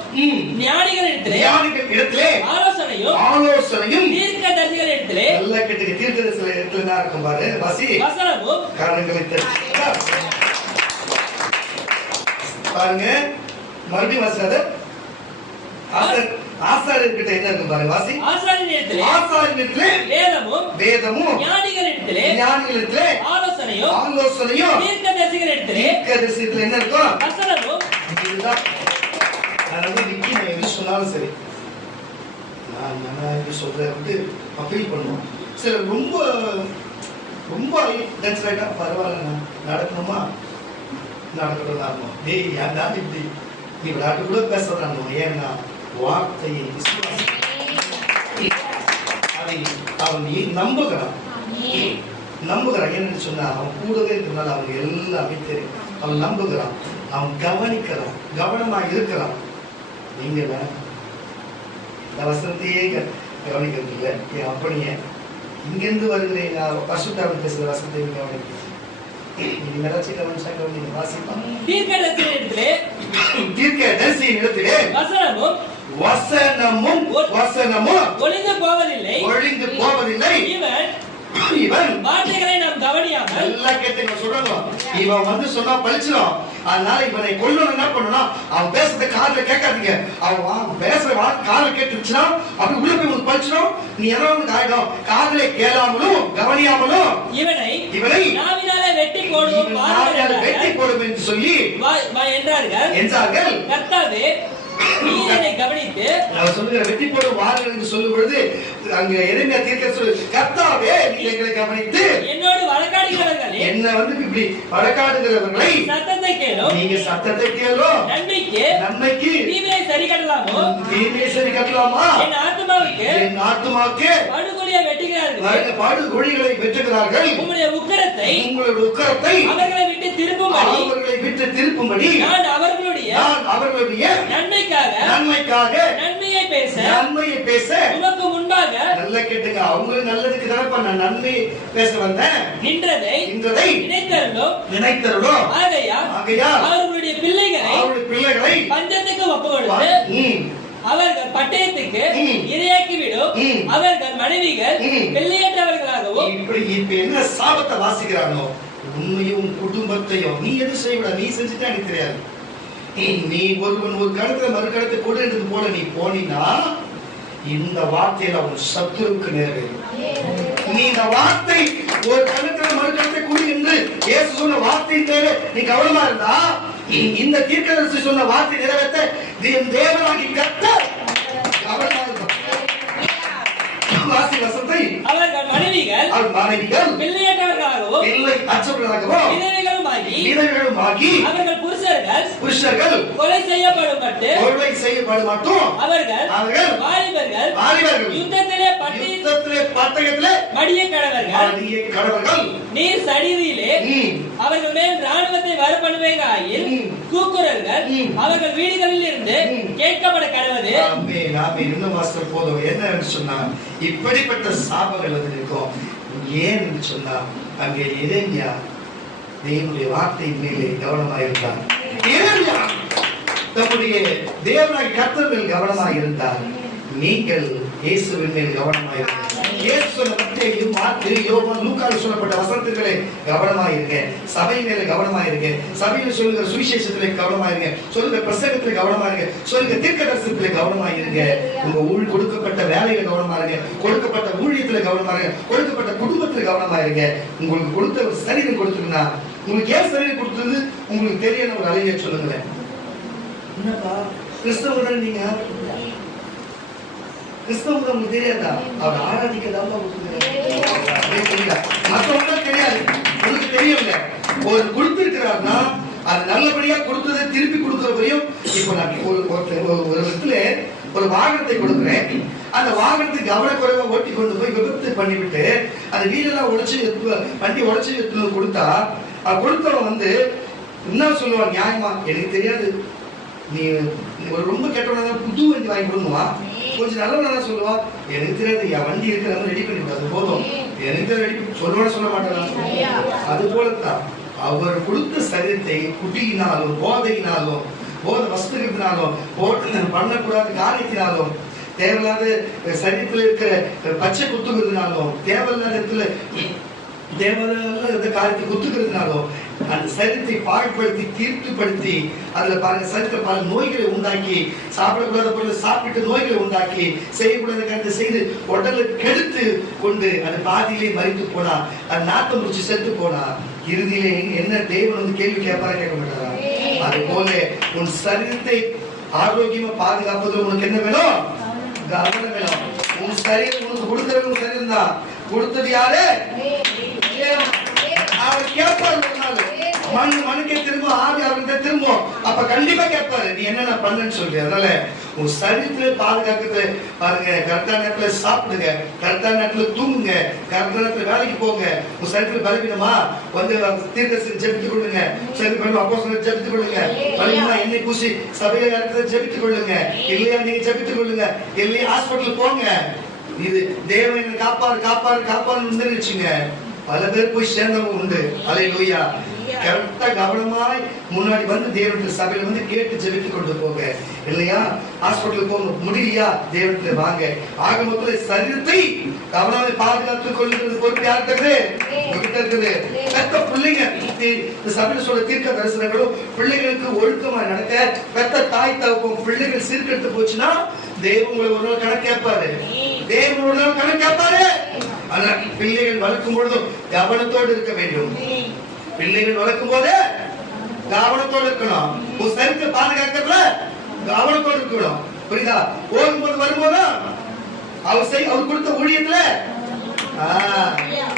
ஞானிகளிடத்திலே ஆலோசனையும் தீர்க்கதரிசிகளிடத்திலே. நல்லா கேட்டுங்க, தீர்க்கதரிசிகளிடத்திலே என்ன இருக்கும் பாரு, வாசி. வசனமும் காரணங்களை பாருங்க, மறுபடியும் வாசிக்காத. ஆசாரியர்கிட்ட என்ன இருக்கும் பாருங்க, வாசி. ஆசாரியனிடத்திலே வேதமும் ஞானிகளிடத்திலே ஆலோசனையும் தீர்க்கதரிசிகளிடத்திலே என்ன இருக்கும், வசனமும். இதுதான். நான் வந்து விக்கி நான் எது சொன்னாலும் சரி, நான் எப்படி சொல்றேன் வந்து அப்பீல் பண்ணுவோம். சில ரொம்ப ரொம்ப டென்ஷன் ஆயிட்டா பரவாயில்ல, நடக்கணுமா நடக்கணும் தான். டேய் ஏன்டா இப்படி நீ விளையாட்டு கூட பேசுறாங்க. ஏன்னா வார்த்தையை அதை அவன் நம்புகிறான். என்னன்னு சொன்னா அவன் கூடவே இருக்கிறனால அவன் எல்லாமே தெரியும். அவன் நம்புகிறான், அவன் கவனிக்கிறான், கவனமா இருக்கிறான். நீங்க இந்த வசனத்தையே கவனிக்கிறது இல்லை. என் அப்படியே இங்கிருந்து வருகிறேன் பசுத்தாவில் பேசுகிற வசனத்தை கவனிக்கிறேன். தீர்க்கதரிசியினிடத்திலே வசனமும் ஒளிந்து போவதில்லை. இவன் வார்த்தைகளை நாம் கவனியாமல் எல்லாம் கேட்டுங்க சொல்லணும். இவன் வந்து சொன்னா பழிச்சிடும். அதனால இவனை கொல்லணும். என்ன பண்ணணும், அவன் பேசுறத காதுல கேட்காதீங்க. அவன் பேசுற காதுல கேட்டுச்சுன்னா அப்படி உள்ள போய் உங்களுக்கு பழிச்சிடும். நீ எதாவது ஆயிடும். காதுல கேளாமலும் கவனியாமலும் இவனை நாவினாலே வெட்டி போடுவோம் என்று சொல்லி என்றார்கள். கர்த்தாவே கவனித்து அவர் சொல்லுகிற வெட்டி போடும் வாருங்கள் என்று சொல்லும் பொழுது அங்க எரேமியா தீர்க்கதரிசி சொல்லு, கர்த்தாவே நீங்க எங்களை கவனித்து என்னோடு வழக்காடுகிறவர்களே, என்ன வந்து இப்படி வழக்காடுகிறவர்களை சத்தத்தை கேளும், நீங்க சத்தத்தை கேளும். நன்மைக்கு தீமையை சரி கட்டலாமோ, என் ஆத்துமாவுக்கு படுகொலியை வெட்டுகிறார்கள், படுகொலிகளை வெட்டுகிறார்கள். உங்களுடைய உக்கிரத்தை அவர்களை விட்டு திருப்பும்படி நான் அவர்களுடைய நன்மைக்காக நன்மையை பேச உமக்கு முன்பாக. நல்லா கேட்டுங்க, அவங்களுக்கு நல்லதுக்கு தானே நான் நன்மை பேச வந்தேன். நின்றதை நினைத்தருளும். ஆகையால் அவர்களுடைய பிள்ளைகளை பஞ்சத்துக்கு ஒப்புக்கொடுத்து அவர்கள் பட்டயத்துக்கு இரையாக்கிவிடும். அவர்கள் மனைவிகள் பிள்ளையற்றவர்களாகவும். இப்ப என்ன சாபத்தை வாசிக்கிறானோ, உண்மையும் குடும்பத்தையும் நீ எது செய்யக்கூடாது. நீ செஞ்சுட்டா எனக்கு தெரியாது. நீ ஒருவன் ஒரு கருத்தை மறு கருத்தை கொண்டு போல நீ போனீன்னா இந்த வார்த்தையில அவன் சத்துருக்கு நிறைவேறும். நீ இந்த வார்த்தை ஒரு கருத்தை மறு கருத்தை கூடி என்று இயேசு சொன்ன வார்த்தையின் பேரு நீ கவனமா இருந்தா இந்த தீர்க்கதரிசி சொன்ன வார்த்தை நிறைவேற்ற தேவனாகி கர்த்தர் கவனமா இருக்கும். வாசி வசனத்தை அவர்கள் மனைவிகள் பிள்ளை அற்றவர்களாகவும் விதவைகளுமாகி அவர்கள் புருஷர்கள் புருஷர்கள் கொலை செய்யப்படும் மட்டும் அவர்கள் வாலிபர்கள் யுத்தத்திலே பட்டயத்திலே மடிய கடவர்கள் நீர் சடிதியிலே அவர்கள் மேல் ராணுவத்தை வரப்படுவேங்காயில் கூக்குரல்கள் அவர்கள் வீடுகளில் இருந்து கேட்கப்பட கடவது. இன்னும் மாஸ்டர் போதும். என்ன சொன்னா இப்படிப்பட்ட சாபங்கள் வந்து இருக்கும். ஏன் சொன்னா அங்கே எரேமியா தேவனுடைய வார்த்தையின் மேலே கவனமாயிருந்தார். எரேமியா நம்முடைய தேவனாகிய கர்த்தர் மேல் கவனமாயிருந்தார். நீங்கள் இயேசுவின் மேல் கவனமாயிருங்க. இயேசு சொன்ன மத்தேயு, மார்க்கு, யோவான், லூக்காவில் சொல்லப்பட்ட வசனத்திலே கவனமாயிருங்க. சபை மேல கவனமாயிருங்க. சபையில் சொல்லுகிற சுவிசேஷத்திலே கவனமாயிருங்க. சொல்லுகிற பிரசங்கத்திலே கவனமாயிருங்க. சொல்லுகிற தீர்க்கதரிசனத்திலே கவனமாயிருங்க. உங்க கொடுக்கப்பட்ட வேலையில கவனமாயிருங்க. கொடுக்கப்பட்ட ஊழியத்திலே கவனமாயிருங்க. கொடுக்கப்பட்ட குடும்பத்திலே கவனமாயிருங்க. உங்களுக்கு கொடுத்த ஒரு சரீரம் கொடுத்துருந்தா உங்களுக்கு ஏன் சரீரம் கொடுத்தது உங்களுக்கு தெரியணும். ஒரு அழகிய சொல்லுங்களேன். என்னப்பா கிறிஸ்தவர்கள் நீங்க கிறிஸ்தவங்க உங்களுக்கு தெரியாதா? அவர் ஆராதிக்கதான் மற்றவங்க தெரியாது. உங்களுக்கு தெரியல. ஒரு கொடுத்திருக்கிறார்னா அது நல்லபடியா கொடுத்ததை திருப்பி கொடுக்கிறவரையும். இப்ப நான் ஒரு விதத்துல ஒரு வாகனத்தை கொடுக்குறேன். அந்த வாகனத்தை கவனக்குறைவா ஓட்டி கொண்டு போய் விபத்து பண்ணிவிட்டு அந்த வீடெல்லாம் உடைச்சு வண்டி உடைச்சு கொடுத்தா கொடுத்தவன் வந்து என்ன சொல்லுவான்? நியாயமா எனக்கு தெரியாது, நீ ஒரு ரொம்ப கெட்டவனா புது வண்டி வாங்கி கொடுங்கம்மா. கொஞ்சம் நல்லவனா சொல்லுவா, எனக்கு தெரியாது, என் வண்டி இருக்கிற ரெடி பண்ணி அது போதும், எனக்கு ரெடி சொல்லுவான்னு சொல்ல மாட்டேன். அது போலத்தான் அவர் கொடுத்த சரீரத்தை குடியினாலும் போதையினாலும் போதை வஸ்துக்கிறதுனாலும் பண்ணக்கூடாத காரியத்தினாலும் தேவையில்லாத சரீரத்தில் இருக்கிற பச்சை குத்துக்கிறதுனாலும் தேவையில்லாத இடத்துல தேவையில்லாத காரியத்தை குத்துக்கிறதுனாலும் அந்த சரீரத்தை பாழ்படுத்தி தீர்த்துப்படுத்தி அதுல பாருங்க சரீரத்தை பல நோய்களை உண்டாக்கி சாப்பிடக்கூடாத பொருள் சாப்பிட்டு நோய்களை உண்டாக்கி செய்யக்கூடாத காரியத்தை செய்து உடலை கெடுத்து கொண்டு அது பாதியிலே மறித்து போனா அது நாட்டம் முடிச்சு செத்து போனா இறுதியிலே என்ன தேவன் வந்து கேள்வி கேட்பாரா கேட்க மாட்டாரா? அது போல உன் சரீரத்தை ஆரோக்கியமா பாதுகாப்பது உனக்கு என்ன வேணும்? கவனம் வேணும். உன் சரீரம் உனக்கு கொடுக்கிறது உன் சரீரம் தான். கொடுத்தது யாரு? அவர் கேட்பாரு. ஒரு நாள் மனுக்கே திரும்பும், ஆவி அவர்கிட்ட திரும்பும். அப்ப கண்டிப்பா கேட்பாரு, நீ என்ன பண்ணன்னு சொல்லி. அதனால உன் சரீரத்துல பாதுகாக்கிறது பாருங்க. கரெக்டான நேரத்துல சாப்பிடுங்க, கரெக்டான நேரத்துல தூங்குங்க, கரெக்டான நேரத்துல வேலைக்கு போங்க. உன் சரீரத்துல பலவீனமா வந்து தீர்க்கதரிசனம் ஜெபித்துக் கொள்ளுங்க. சரி அப்போஸ்தலர் ஜெபித்துக் கொள்ளுங்க. பலவீனமா எண்ணெய் பூசி சபையில இருக்கிறத ஜெபித்துக் கொள்ளுங்க. இல்லையா நீங்க ஜெபித்துக் கொள்ளுங்க. இல்லையா ஹாஸ்பிட்டல் போங்க. இது தேவன் காப்பாரு காப்பாரு காப்பாருன்னு நினைச்சுங்க. பல பேர் போய் சேர்ந்தவங்க உண்டு. அல்லேலூயா. கரெக்டா கவனமாய் முன்னாடி வந்து தேவனுடைய சபையில வந்து கேட்டு ஜெபித்துக் கொண்டு போங்க. இல்லையா ஹாஸ்பிட்டலுக்கு போங்க, முடியலையா தேவனுடைய வாங்க. ஆக மொத்தத்தில் சரீரத்தை கவனமாய் பாதுகாத்துக் கொள்ளுகிறது பொறுப்பு யார்கிட்ட இருக்குது? பெத்த பிள்ளைங்க சபையில சொல்ல தீர்க்க தரிசனங்களும் பிள்ளைகளுக்கு ஒழுக்கமா நடக்க பெத்த தாய் தகப்பன் பிள்ளைகள் சீர்கெட்டு போச்சுன்னா தேவன் உங்களை ஒரு நாள் கணக்கு கேட்பாரு. தேவன் ஒரு நாள் கணக்கு கேட்பாரு. ஆனால் பிள்ளைகள் வளர்க்கும் பொழுதும் கவனத்தோடு இருக்க வேண்டும். பிள்ளைகள் வளர்க்கும் போது கவனத்தோடு இருக்கணும். உன் சரீரத்தை பாதுகாக்கிறதுல கவனத்தோடு இருக்கணும். புரியுதா? போகும்போது வரும்போதும் அவர் கொடுத்த ஊழியத்துல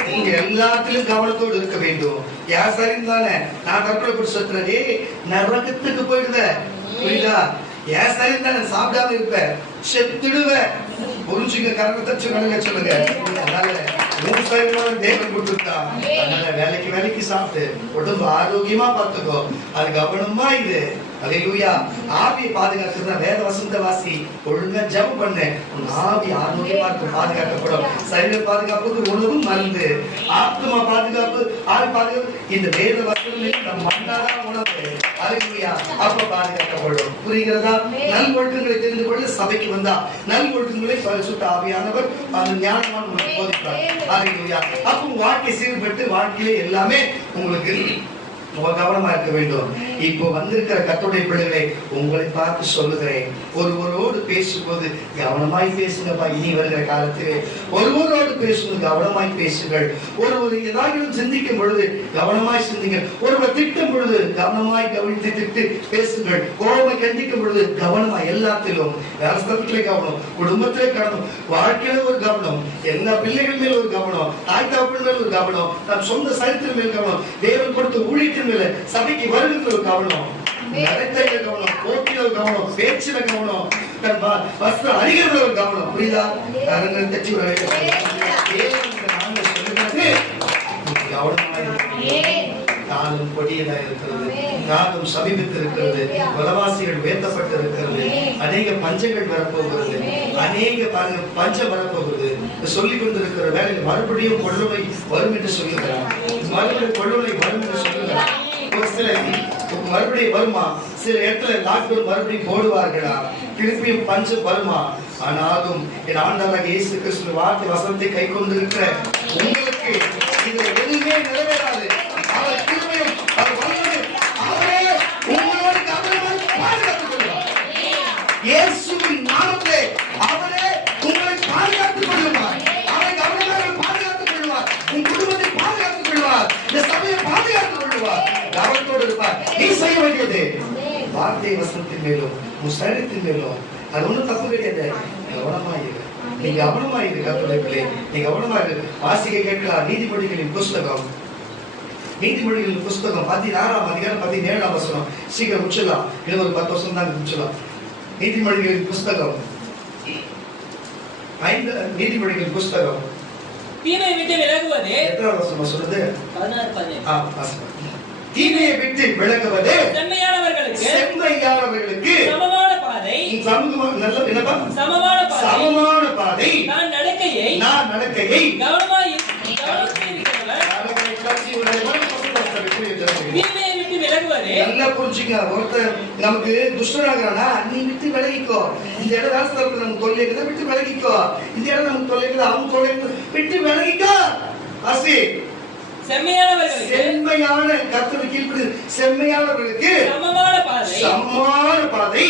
நீங்க எல்லாத்திலும் கவனத்தோடு இருக்க வேண்டும். யார் சரீரம் தானே நான் தற்கொலை பிடிச்சி சொல்றதே நரகத்துக்கு போயிடுவேன். புரியுதா? ஏன் சரீரம் தானே சாப்பிடாம இருப்பேன், செத்துடுவேன். புரிஞ்சுங்க, கரங்க தச்சு கணங்க சொல்லுங்க. அதனால மூணு சரீரம் தேவன் கொடுத்துருக்கா. அதனால வேலைக்கு சாப்பிட்டு உடம்பு ஆரோக்கியமா பார்த்துக்கோ. அது கவனமா இது. அல்லேலூயா. ஆவியை பாதுகாக்கிறது வேத வசந்த வாசி, ஒழுங்கா ஜெபம் பண்ணு. உன் ஆவி ஆரோக்கியமா இருக்கும், பாதுகாக்கப்படும். சரீர பாதுகாப்பு உணவு மருந்து, ஆத்மா பாதுகாப்பு ஆவி பாதுகாப்பு இந்த வேத வசனம் நம்ம மண்ணாதான் உணவு. அல்லேலூயா. அப்ப பாதுகாக்கப்படும். புரிகிறதா? நல் ஒழுக்கங்களை தெரிந்து கொள்ள சபைக்கு வந்தா நல் ஒழுக்கங்களை பரிசுத்த ஆவியானவர் அந்த ஞானமான உங்களுக்கு போதிப்பார். அல்லேலூயா. அப்ப வாழ்க்கை சீர்பட்டு வாழ்க்கையில எல்லாமே உங்களுக்கு கவனமா இருக்க வேண்டும். இப்போ வந்திருக்கிற கர்த்தருடைய பிள்ளைகளை உங்களை பார்த்து சொல்லுகிறேன், ஒருவரோடு பேசும்போது கவனமாய் பேசுங்கப்பா. இனி வருகிற காலத்திலே ஒருவரோடு பேசும்போது கவனமாய் பேசுங்கள். ஒருவர் ஏதாவது சிந்திக்கும் பொழுது கவனமாய் சிந்திங்கள். ஒருவர் திட்டும் பொழுது கவனமாய் கவனித்து திட்டு பேசுங்கள். கோபமை கண்டிக்கும் பொழுது கவனமாய் எல்லாத்திலும் அரசத்திலே கவனம், குடும்பத்திலே கவனம், வாழ்க்கையில ஒரு கவனம், எல்லா பிள்ளைகள் மேல ஒரு கவனம், தாய் தகப்பன் மேல ஒரு கவனம், நம் சொந்த சரித்திரம் மேல் கவனம், தேவன் கொடுத்த ஊழியத்தின் மேல சபைக்கு வருகின்ற ஒரு கவனம். நடத்தையில கவனம், போக்கில கவனம், பேச்சுல கவனம், தன் வஸ்திர அணிகிறதுல கவனம். புரியுதா? கரங்கள் தட்டி வர காலம் கொடியதா இருக்கிறது, காலம் சமீபித்து இருக்கிறது, வனவாசிகள் வேத்தப்பட்டு இருக்கிறது, அநேக பஞ்சங்கள் வரப்போகிறது, அநேக பஞ்சம் வரப்போகிறது. சொல்லிக் கொண்டிருக்கிற வேலையில் மறுபடியும் கொள்ளுமை வரும் என்று சொல்லுகிறார். மறுபடியும் கொள்ளுமை வரும் என்று சொல்லுகிறார். ஒரு சில மறுபடியும் வருமா, சில இடத்துல லாக்டவுன் மறுபடியும் போடுவார்களா, திருப்பியும் பஞ்சம் வருமா? ஆனாலும் என் ஆண்டவராகிய இயேசு கிறிஸ்து வார்த்தை வசனத்தை கை கொண்டிருக்கிற உங்களுக்கு இது எதுவுமே நிறைவேறாது. அவர் கிருபையும் அவர் வல்லமையும் அவரே உங்களோடு கவனமாக பாதுகாத்துக் கொள்வார். இயேசுவின் நாமத்திலே அவரே உங்களை பாதுகாத்துக் கொள்வார். அவரை கவனமாக பாதுகாத்துக் கொள்வார். உன் குடும்பத்தை பாதுகாத்துக் கொள்வார். இந்த சபையை பாதுகாத்துக் கொள்வார். கவனத்தோடு இருப்பார். நீ செய்ய வேண்டியது வார்த்தை வசனத்தின் மேலும் உன் சரீரத்தின் மேலும். அது ஒண்ணும் தப்பு கிடையாது. கவனமாயிரு, நீ கவனமாயிரு. கர்த்தருடைய பிள்ளை, நீ கவனமாயிரு. வாசிக்க கேட்கலாம். நீதிமொழிகளின் புஸ்தகம், நீதிமொழிகளின் புஸ்தகம் 16ஆம் அதிகாரம் 17ஆம் வசனம். சீக்கிரம் முடிச்சிடலாம். இது ஒரு 10 வருஷம் தான் முடிச்சிடலாம். நீதிமொழிகளின் புஸ்தகம், நீதிமொழிகளின் புஸ்தகம் தீமையை விட்டு விலகுவது. எத்தனாவது வசனம் சொல்றது? 16. தீமையை விட்டு விலகுவது செம்மையானவர்களுக்கு சமமான பாதை. சமமான பாதை. நான் நடக்கையை தீமையை விட்டு விலகுவது. நல்லா புரிஞ்சுங்க. ஒருத்தர் நமக்கு துஷ்டராகிறானா, நீ விட்டு விலகிக்கோ. இந்த இடம் ராசத்துக்கு நமக்கு தொல்லைக்குதான், விட்டு விலகிக்கோ. இந்த இடம் நமக்கு தொல்லைக்குது, அவங்க தொல்லைக்கு விட்டு விலகிக்கோ. ஆசி செம்மையான கர்த்தருக்கு கீழ்ப்படிந்து செம்மையானவர்களுக்கு சமமான பாதை.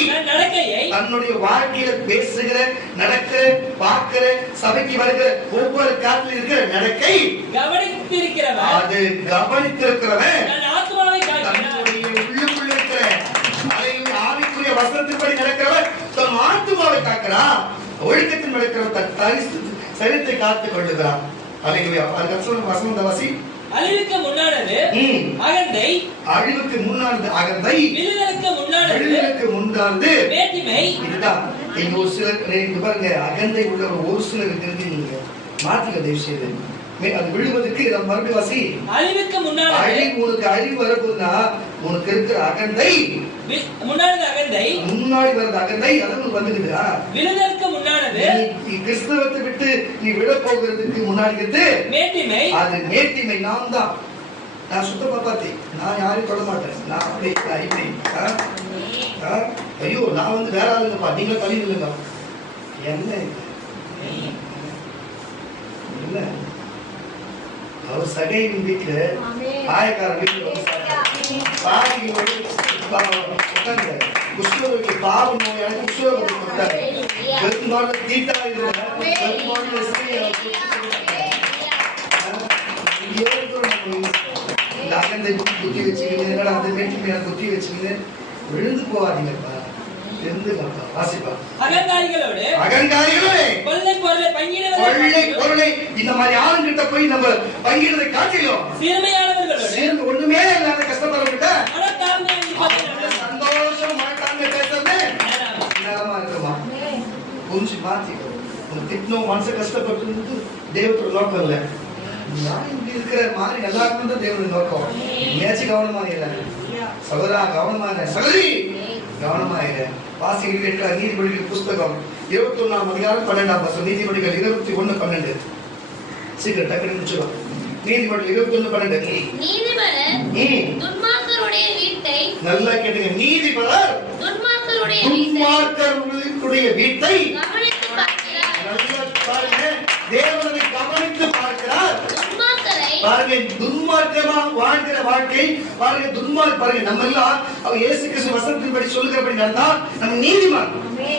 தன்னுடைய வாழ்க்கையில பேசுகிற, நடக்கிற, பார்க்கிற, சபைக்கு வருகிற ஒவ்வொரு காட்டில் இருக்கிற நடக்கை கவனித்திருக்கிறவன், அது கவனித்திருக்கிறவன் தன்னுடைய உள்ளுக்குள்ள இருக்கிற ஆவிக்குரிய வசனத்தின்படி நடக்கிறவன் தன் ஆத்துமாவை காக்கிறான். ஒழுக்கத்தில் நடக்கிறவன் தன் சரீரத்தை காத்துக் கொள்ளுகிறான். அல்லேலூயா. அதுக்கு வசனம் வாசி. அழிவுக்கு முன்னானது அகந்தை, அழிவுக்கு முன்னானது அகந்தை, விழுதலுக்கு முன்னானது வேட்டிமை. இதுதான் இங்க ஒரு சிலர் பாருங்க, அகந்தை உள்ள ஒரு சிலர் தெரிஞ்சு நீங்க மாத்திக்க தயவு செய்து. அது விழுவதற்கு நம்ம மறுபடியும் வாசி. அழிவுக்கு முன்னானது அழிவு, உனக்கு அழிவு வரப்போதுன்னா உனக்கு இருக்கிற அகந்தை, முன்னாடி அகந்தை, முன்னாடி வரது அகந்தை, அது வந்துக்குதா? விழுதலுக்கு முன்னானது நீ கிறிஸ்தவத்தை விட்டு நீ விட போகிறதுக்கு முன்னாடி இருந்து மேட்டிமை. அது மேட்டிமை. நான் தான், நான் சுத்தமா பாத்தி, நான் யாரையும் தொட மாட்டேன். நான் அப்படி இப்படி ஐயோ நான் வந்து வேற ஆளுங்கப்பா, நீங்க தள்ளி நில்லுங்க. என்ன இல்ல, அவர் சகையின் வீட்டுல ஆயக்கார வீட்டுல குஷ்ணரோகி பாவ நோயான குஷ்ணரோகி பெரும்பாலும் தீட்டா அகந்தை குத்தி வச்சுக்கிட்டு அந்த மேட்டு குத்தி வச்சுக்கிட்டு விழுந்து போவாதீங்கப்பா. இந்த மாதிரி ஆளுங்கிட்ட போய் நம்ம பங்கிடுறதை காட்டிலும் ஒண்ணுமே இல்லாத கஷ்டப்படுறவங்கிட்ட சந்தோஷம் மறக்காம பேசுறது நேரமா இருக்குமா? புரிஞ்சு மாத்திக்கோ. திட்டணும் மனசை கஷ்டப்பட்டு தேவத்தோட நோக்கம் இல்ல. நான் இப்படி இருக்கிற மாதிரி நல்லா இருக்கணும் தேவனுடைய நோக்கம். மேட்சி கவனமா இல்ல சகோதரா, கவனமா இல்ல சகோதரி, கவனமா இல்ல. வாசிகள் கேட்கிற நீதிமொழிகள் புஸ்தகம் 21ஆம் அதிகாரம் 12ஆம் வசனம். நீதிமொழிகள் 21:12. சீக்கிரம் டக்குனு முடிச்சுக்கலாம். நீதிமொழிகள் 21:12. நீதிபரர் துன்மார்க்கருடைய வீட்டை, நல்லா கேளுங்க, நீதிபரர் துன்மார்க்கருடைய வீட்டை கவனித்து பார்க்கிறார். நல்லா பாருங்க, தேவனை கவனித்து பார்க்கிறார். பாருங்க, துன்மார்க்கமா வாழ்கிற வாழ்க்கை பாருங்க. பாருங்க, நம்ம எல்லாம் அவர் இயேசு கிறிஸ்து வசனத்தின்படி சொல்லுகிறபடி நடந்தால் நம்ம நீதிமான்,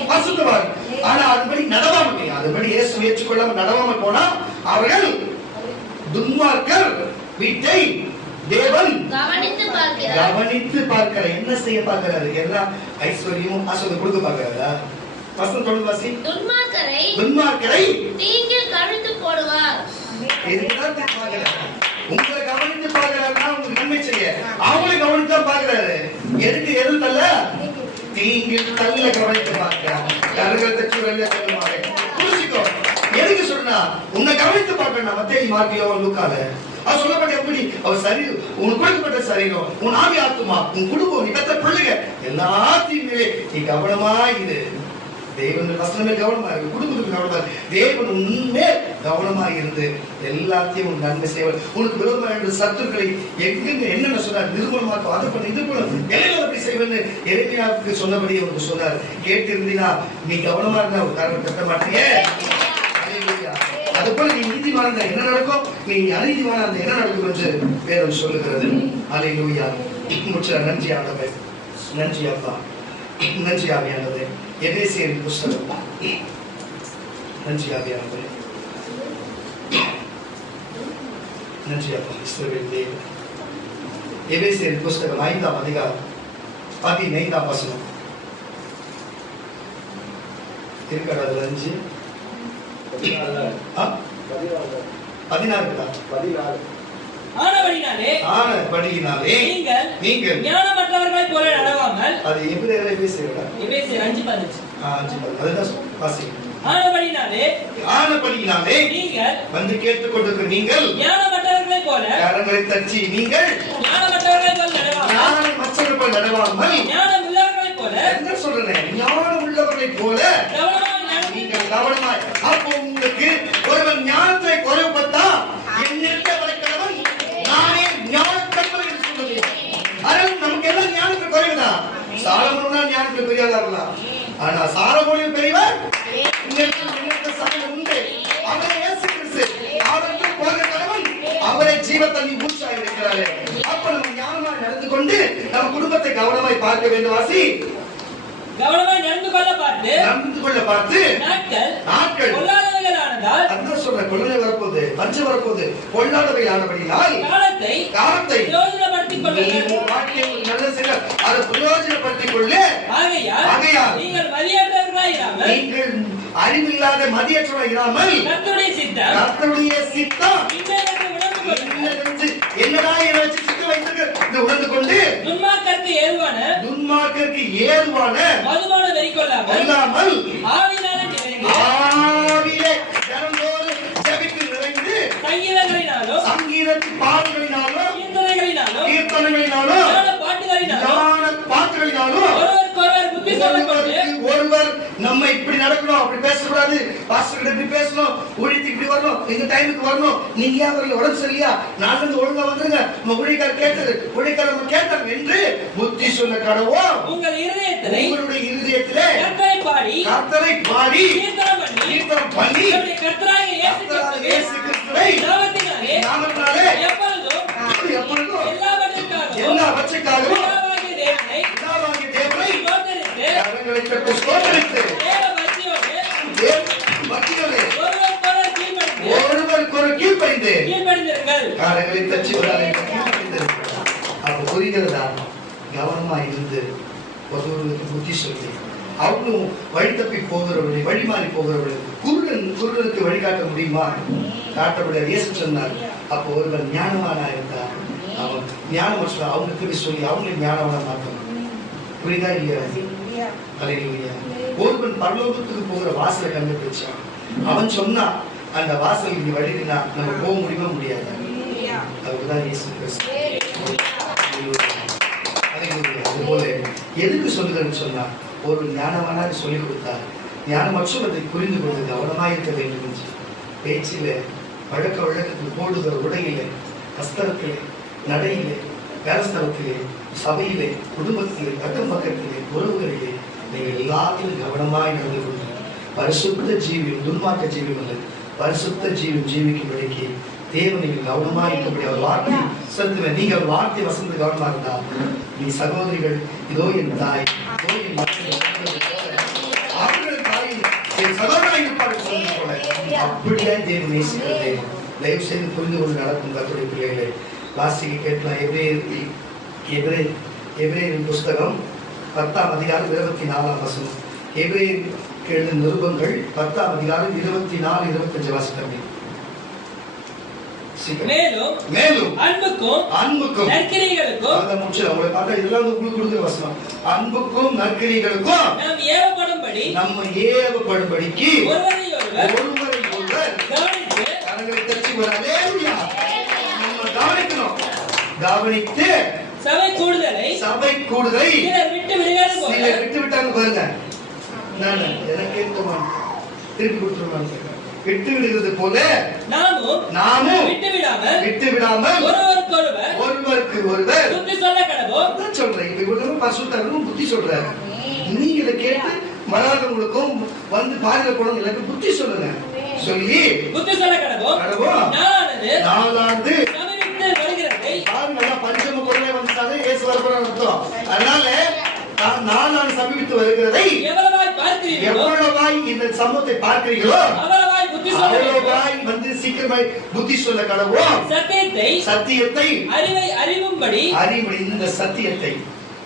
பரிசுத்தவான். ஆனா அதுபடி நடவாம, அதுபடி இயேசு ஏற்றுக்கொள்ளாம நடவாம போனா அவர்கள் துன்மார்க்கர் வீட்டை தேவன் கவனித்து பார்க்கிறார். என்ன செய்ய பார்க்கிறாரு? எல்லாம் ஐஸ்வர்யமும் ஆசீர்வாதம் கொடுக்க பார்க்கிறாரா? வசனம் தொடர்ந்து வாசி. துன்மார்க்கரை தீங்கில் கவிழ்த்து போடுவார். உங்களை கவனித்து பார்க்கிறாருன்னா உங்களுக்கு நன்மை செய்ய, அவங்களை கவனித்தா பார்க்கிறாரு. எதுக்கு எதில் தள்ள தீங்கில் தள்ள கவனித்து பார்க்கிறார். கருங்கள் தச்சுரல்ல சொல்லுவாங்க. புரிஞ்சுக்கோ. எதுக்கு சொன்னா உன்னை கவனித்து பார்க்கணும். மத்தேயு மார்க்கு யோவான் லூக்கால அது சொல்லப்பட்ட எப்படி அவர் சரீரம் உனக்கு கொடுக்கப்பட்ட சரீரம் உன் ஆவி ஆத்துமா உன் குடும்பம் நீ பெற்ற பிள்ளைங்க எல்லாத்தையும் மேலே நீ கவனமா இரு. தேவன் வசனமே கவனமா இருக்கு. குடும்பத்துக்கு கவனமா இருக்கு. தேவன் உண்மையே கவனமா இருந்து எல்லாத்தையும் உன் நன்மை செய்வார். உனக்கு விரோதமாக இருந்த சத்துருக்களை எங்கெங்க என்னென்ன சொன்னார் நிர்மூலமாக்கும் அதை பண்ணி இது போல எல்லாம் அப்படி செய்வேன்னு எரேமியாவுக்கு சொன்னபடி அவருக்கு சொன்னார். கேட்டு இருந்தீனா நீ கவனமா இருந்தா ஒரு காரணம் கட்ட மாட்டீங்க. அது போல நீ நீதிமான என்ன நடக்கும், நீ அநீதிமான என்ன நடக்கும் என்று வேதம் சொல்லுகிறது. அல்லேலூயா. முற்ற நன்றி ஆண்டவரே, நன்றி அப்பா, நன்றி ஆவியானவரே. எபேசியரின் புஸ்தகம், நன்றி ஆவியானவரே, நன்றி அப்பா இஸ்ரவேல் தேவன். எபேசியரின் புஸ்தகம் 5ஆம் அதிகாரம் 15ஆம் வசனம் இருக்கிறது. அதுல 5 ஆனபடியினாலே நீங்கள் ஞானமற்றவர்களைப் போல நடவாமல், அது எபிரேயர்ல பேசுறடா, எபேசியர் 5:15 அதுதான் வாசிங்க. ஆனபடியினாலே நீங்கள் வந்து கேட்டுக்கொண்டிருக்கிற நீங்கள் ஞானமற்றவர்களைப் போல கரங்களை தட்டி நீங்கள் ஞானமற்றவர்களைப் போல நடவாமல், ஞானமற்றவர்களைப் போல நடவாமல், ஞானம் உள்ளவர்களைப் போல என்ன சொல்றேன், ஞானம் உள்ளவர்களைப் போல நீங்கள் கவனமாய். அப்போ உங்களுக்கு ஒருவன் ஞானத்தை குறைவுபட்டா என்னிடத்தை வளர்க்கிறவன் நானே ஞானத்தவன் என்று சொல்லுவேன். ஆனால் நமக்கு எல்லாம் ஞானத்துக்கு குறைவுதான். சாலமோனா ஞானத்துக்கு பெரியவரா இருக்கலாம். ஆனா சாலமோனின் பெரியவர் உண்டு. அவரை இயேசு கிறிஸ்து அவருக்கு போகிற கடவுள் அவரை ஜீவத்தண்ணி மூச்சாய் இருக்கிறாரு. அப்ப நம்ம ஞானமாய் நடந்து கொண்டு நம்ம குடும்பத்தை கவனமாய் பார்க்க வேண்டும். வாசி கவனமாய் நடந்து கொள்ள பார்த்து நாட்கள் பொல்லாதவைகளானதால், அதான் சொல்றேன், கொள்ளை வரப்போகுது, பஞ்சம் வரப்போகுது, பொல்லாதவைகளானபடியால் காலத்தை பிரயோஜனப்படுத்திக் கொள்ளுங்கள். வாழ்க்கையை நல்ல செய்ய அதை பிரயோஜனப்படுத்திக் கொள்ளு. ஆகையால் நீங்கள் மதியற்றவர்களாய் இராமல், நீங்கள் அறிவில்லாத மதியற்றவர்களாய் இராமல் கர்த்தருடைய சித்தம் என்னடா என்னை வச்சு சித்தம் வைத்திருக்க உணர்ந்து கொண்டு துன்மார்க்கருக்கு ஏதுவான மதுபான வெறி கொள்ளாமல் ஆவியினாலே தினந்தோறும் ஜெபித்து நிறைந்து சங்கீதங்களினாலும் சங்கீதத்தின் பாடல்களினாலும் கீர்த்தனைகளினாலும் ஞான பாட்டுகளினாலும் ஒருவருக்கொருவர் புத்தி சொல்லப்பட்டு ஒருவர் நம்ம இப்படி நடக்கணும், அப்படி பேசக்கூடாது, பாஸ்டர் கிட்ட இப்படி பேசணும், ஊழியத்துக்கு இப்படி வரணும், இந்த டைமுக்கு வரணும், நீங்க ஏன் வரல, உடம்பு சரியா, நாலு இருந்து ஒழுங்கா வந்துருங்க, நம்ம ஊழியக்காரர் கேட்டது ஊழியக்காரர் நம்ம கேட்டாங்க என்று புத்தி சொல்ல கடவோ உங்களுடைய இருதயத்திலே கர்த்தரை பாடி கீர்த்தனம் பண்ணி கர்த்தராகிய இயேசு கிறிஸ்துவை நாமத்தினாலே எப்பொழுதும் எல்லாவற்றுக்காகவும் பிதாவாகிய தேவனை ஸ்தோத்தரித்து ஒருவருக்கொரு கீழ்ப்படிந்து காரங்களை தச்சு அப்ப புரிகிறதா? கவனமா இருந்து ஒருவருக்கு புத்தி சொல்லி அவங்களும் வழி தப்பி போகிறவர்களை வழி மாறி போகிறவர்கள் குருடனுக்கு வழிகாட்ட முடியுமா? காட்ட முடியாது. இயேசு சொன்னார். அப்போ ஒருவன் ஞானவானா இருந்தார், அவன் ஞானமற்ற அவங்களுக்கு சொல்லி அவங்களையும் ஞானவானா மாற்றணும். புரியுதா இல்லையா? அல்லேலூயா. ஒருவன் பரலோகத்துக்கு போகிற வாசலை கண்டுபிடிச்சான். அவன் சொன்னா அந்த வாசல் இங்க வழினா நம்ம போக முடியுமா? முடியாது. அதுதான் இயேசு கிறிஸ்து. அதுபோல எதுக்கு சொல்லுகிறேன்னு சொன்னா ஒரு ஞானவானாக சொல்லிக் கொடுத்தார். ஞானமற்றவரை புரிந்து கொண்டு கவனமாக இருக்க வேண்டும் என்று பேச்சில வழக்க வழக்கத்தில் போடுகிற உடையிலே, வஸ்திரத்திலே, நடையிலே, வேலஸ்தலத்திலே, சபையிலே, குடும்பத்திலே, அக்கம் பக்கத்திலே, உறவுகளிலே நீங்கள் எல்லாத்திலும் கவனமாய் நடந்து கொண்டு பரிசுத்த ஜீவியம், துன்மார்க்க ஜீவியம் அல்ல, பரிசுத்த ஜீவியம் ஜீவிக்கும்படிக்கு தேவன் நீங்கள் கவனமாக இருக்கபடி அவர் வார்த்தை செலுத்துவேன். நீங்க அவர் வார்த்தை வசந்து கவனமாக இருந்தா நீ சகோதரிகள், இதோ என் தாய், இதோ என் மக்கள், அவர்கள் தாய் என் சகோதரனை இருப்பார்கள் சொல்வது போல அப்படியே தேவன் நேசிக்கிறதே. தயவு செய்து புரிந்து கொண்டு நடக்கும் கர்த்தருடைய பிள்ளைகளை வாசிக்க கேட்கலாம். எபிரேயரின் புஸ்தகம் 10ஆம் அதிகாரம் 24ஆம் வசனம். எபிரேயர் எழுதின நிருபங்கள் 10ஆம் அதிகாரம் 24, 25 வாசிக்கிறேன். மேலும் அன்புக்கும் நற்கிரியைகளுக்கும் அத முடிச்சு அவங்களை பார்த்தா இதெல்லாம் உங்களுக்கு கொடுக்கிற வசனம். அன்புக்கும் நற்கிரியைகளுக்கும் நம்ம ஏவப்படும்படிக்கு ஒருவரை கவனித்து கரங்களை தட்டி ஒரு அல்லேலூயா. நம்ம கவனிக்கணும். கவனித்து சபை கூடுதலை சிலர் விட்டு விட்டாங்க பாருங்க. நான் எனக்கு கேட்குமா திருப்பி கொடுத்துருவாங்க. விட்டு விடுகிறது போல நாமும் விட்டு விடாமல் ஒருவருக்கு ஒருவர் புத்தி சொல்ல கடவோம். சொல்றேன். இப்ப இவ்வளவு பரிசுத்தரும் புத்தி சொல்றாரு. நீங்க இதை கேட்டு வராதவங்களுக்கும் வந்து பாருங்க கூட எனக்கு புத்தி சொல்லுங்க. சொல்லி புத்தி சொல்ல கடவோம். நாளானது வருகிறதை நல்லா பஞ்சம பொருளை வந்துட்டாலே இயேசு வரப்போறார் அர்த்தம். அதனால நாளான சமீபித்து வருகிறதை எவ்வளவாய் இந்த சமூகத்தை பார்க்கிறீர்களோ அவ்வளவாய் வந்து சீக்கிரமாய் புத்தி சொல்ல கடவோம். சத்தியத்தை அறிவும்படி இந்த சத்தியத்தை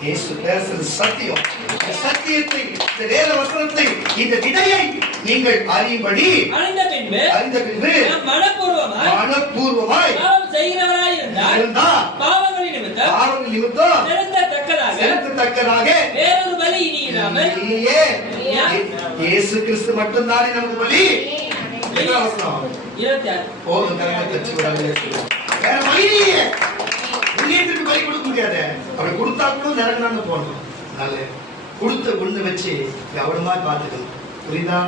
இயேசு பேசுறது சத்தியம். சத்தியத்தை இந்த வேத வசனத்தை இந்த விதையை நீங்கள் அறியும்படி அறிந்த பின்பு மனப்பூர்வமாய் செய்கிறவராயிருந்தால் பாவங்களின் நிமித்தம் செலுத்தத்தக்கதாக வேறொரு பலி இனி இல்லாமல் இல்லையே. இயேசு கிறிஸ்து மட்டும்தானே நமக்கு பலி. என்ன வசனம்? 26 போதும். கரங்களை தட்டி விடாதே. வேற வழி இல்லையே. புண்ணியத்துக்கு பலி கொடுக்க முடியாது. அப்படி கொடுத்தா கூட நரகனான்னு போடணும். நல்ல கொடுத்த ஒண்ணு வச்சு கவனமா பார்த்துக்கணும். புரியுதா?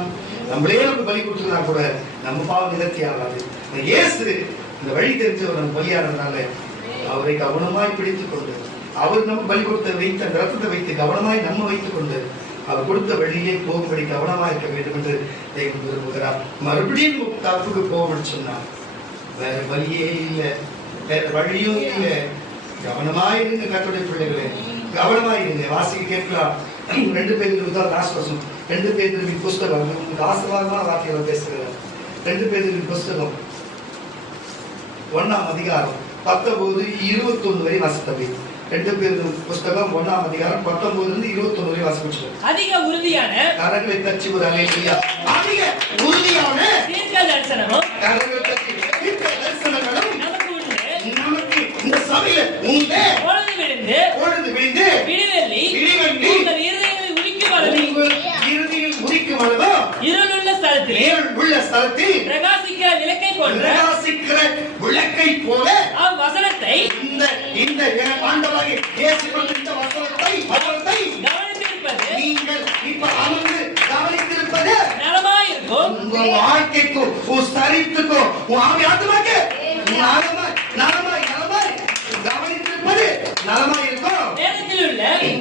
நம்மளே நமக்கு பலி கொடுத்துருந்தா கூட நம்ம பாவம் நிவர்த்தி ஆகாது. இயேசு இந்த வழி தெரிஞ்சவர் நம்ம பலியானதுனால அவரை கவனமாய் பிடித்துக் கொண்டு அவர் நம்ம பலி கொடுத்த வைத்த அந்த ரத்தத்தை வைத்து கவனமாய் நம்ம வைத்துக் கொண்டு அவர் கொடுத்த வழியிலே போகும்படி கவனமா இருக்க வேண்டும் என்று தெய்வம் விரும்புகிறார். மறுபடியும் தப்புக்கு போகணும்னு சொன்னார். வேற வழியே இல்லை, வேற வழியும் இல்லை. கவனமாயிருங்க கர்த்தருடைய பிள்ளைகளே, கவனமாயிருங்க. வாசிக்க கேட்கலாம். 2 பேருக்கு தான் லாஸ்ட் வருஷம் 2 பேருக்கு புஸ்தகம் உங்களுக்கு ஆசீர்வாதமான வார்த்தைகளை பேசுகிறார். 2 பேருக்கு புஸ்தகம் 1ஆம் அதிகாரம் 19 21 வரை வாசித்தவை. 2 பேருக்கு புஸ்தகம் 1ஆம் அதிகாரம் 19 இருந்து 21 வரை வாசிச்சு. அதிக உறுதியான கரங்களை தட்டி ஒரு அல்லேலூயா. அதிக உறுதியான தீர்க்க தரிசனமும் கரங்களை தட்டி தீர்க்க தரிசனங்களும் நமக்கு இந்த சபையில உண்டு. பொழுது விழுந்து விடிவெள்ளி உங்கள் இருதயங்களை உதிக்கும் அளவு இருளுள்ள ஸ்தலத்தில் பிரகாசிக்கிற விளக்கை போல வசனத்தை இந்த ஆண்டவராகிய இயேசு கிறிஸ்து இந்த வசனத்தை கவனித்திருப்பது நீங்கள் இப்ப அமர்ந்து கவனித்திருப்பது நலமாயிருக்கும். உங்க வாழ்க்கைக்கும் உன் சரித்துக்கும் உன் ஆவி ஆத்மாக்கு நலமாய் கவனித்திருப்பது நலமாய் இருக்கும்.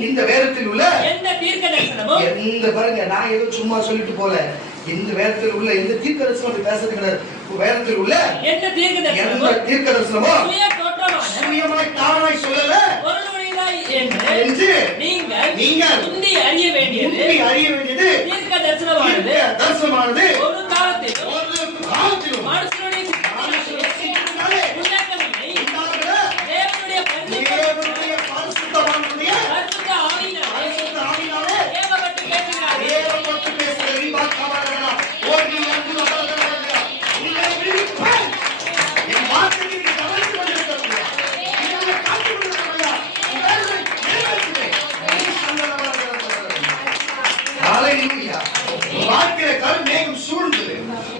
இந்த வேதத்தில் உள்ள எந்த தீர்க்க தரிசனமும் எந்த பாருங்க, நான் ஏதோ சும்மா சொல்லிட்டு போல. இந்த வேதத்தில் உள்ள எந்த தீர்க்க தரிசனம் பேசுறது கிடையாது. வேதத்தில் உள்ள எந்த தீர்க்க தரிசனமும் சுயமாய் தானாய் சொல்லல என்று நீங்கள் முந்தி அறிய வேண்டியது தீர்க்க தரிசனமானது ஒரு காலத்திலும் மனுஷனுடைய தேவனுடைய பரிசுத்தவானுடைய பரிசுத்த ஆவியினாலே ஏவப்பட்டு பேசுகிறார்.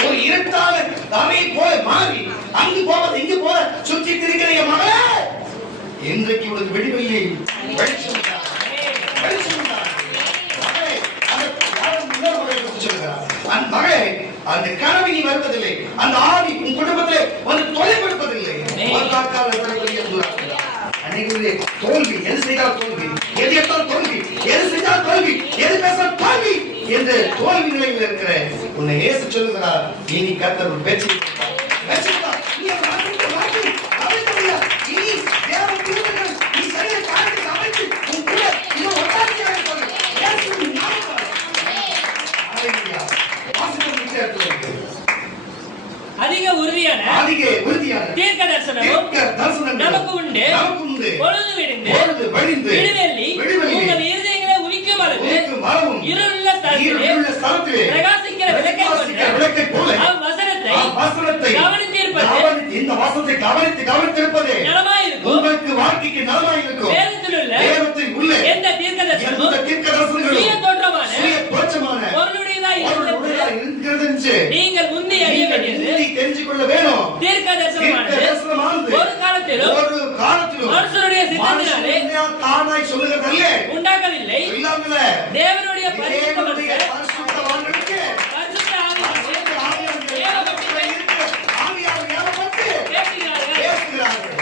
ஒரு இருட்டான தரையை போல மாறி அங்கு போவது இங்கு போல சுற்றி திரிகிற மகளே, இன்றைக்கு உனக்கு வெடிவெளியை வெளிச்சம் அந்த கனவு நீ வருவதில்லை. அந்த ஆவி உன் குடும்பத்தில் வந்து தொலைப்படுவதில்லை. தோல்வி எது செய்தால் தோல்வி, எது எடுத்தால் தோல்வி, எது செய்தால் தோல்வி, எது பேசால் தோல்வி என்று தோல்வி நிலையில் இருக்கிற உன்னை இயேசு சொல்லுகிறார். நீ கர்த்தர் ஒரு பேச்சு அதிக உறுதியான தீர்க்க தரிசனமும் நமக்கு உண்டு. பொழுது விடிந்து விடிவெள்ளி உங்கள் இருதயங்களை உதிக்கும் அளவு இருளுள்ள ஸ்தலத்திலே பிரகாசிக்கிற விளக்கை போல வசனத்தை கவனித்திருப்பது இந்த வசனத்தை கவனித்திருப்பதே நலமாயிருக்கும். உங்களுக்கு வாழ்க்கைக்கு நலமாயிருக்கும். வேதத்தில் உள்ள எந்த தீர்க்கதரிசனமும் சுய தோற்றமான பொருளுடையதாய் இருக்கிறது என்று நீங்கள் முந்தி அறிய வேண்டியது தெரிஞ்சு கொள்ள வேணும். தீர்க்கதரிசனமானது ஒரு காலத்திலும் மனுஷனுடைய சித்தத்தினாலே தானாய் சொல்லுகிறதல்ல, உண்டாகவில்லை. இல்லாமல தேவனுடைய பரிசுத்த பரிசுத்தவான்களுக்கு பரிசுத்த ஆவியானவரே ஆவியானவர் ஏவப்பட்டு பேசுகிறார்கள். பேசுகிறார்கள்.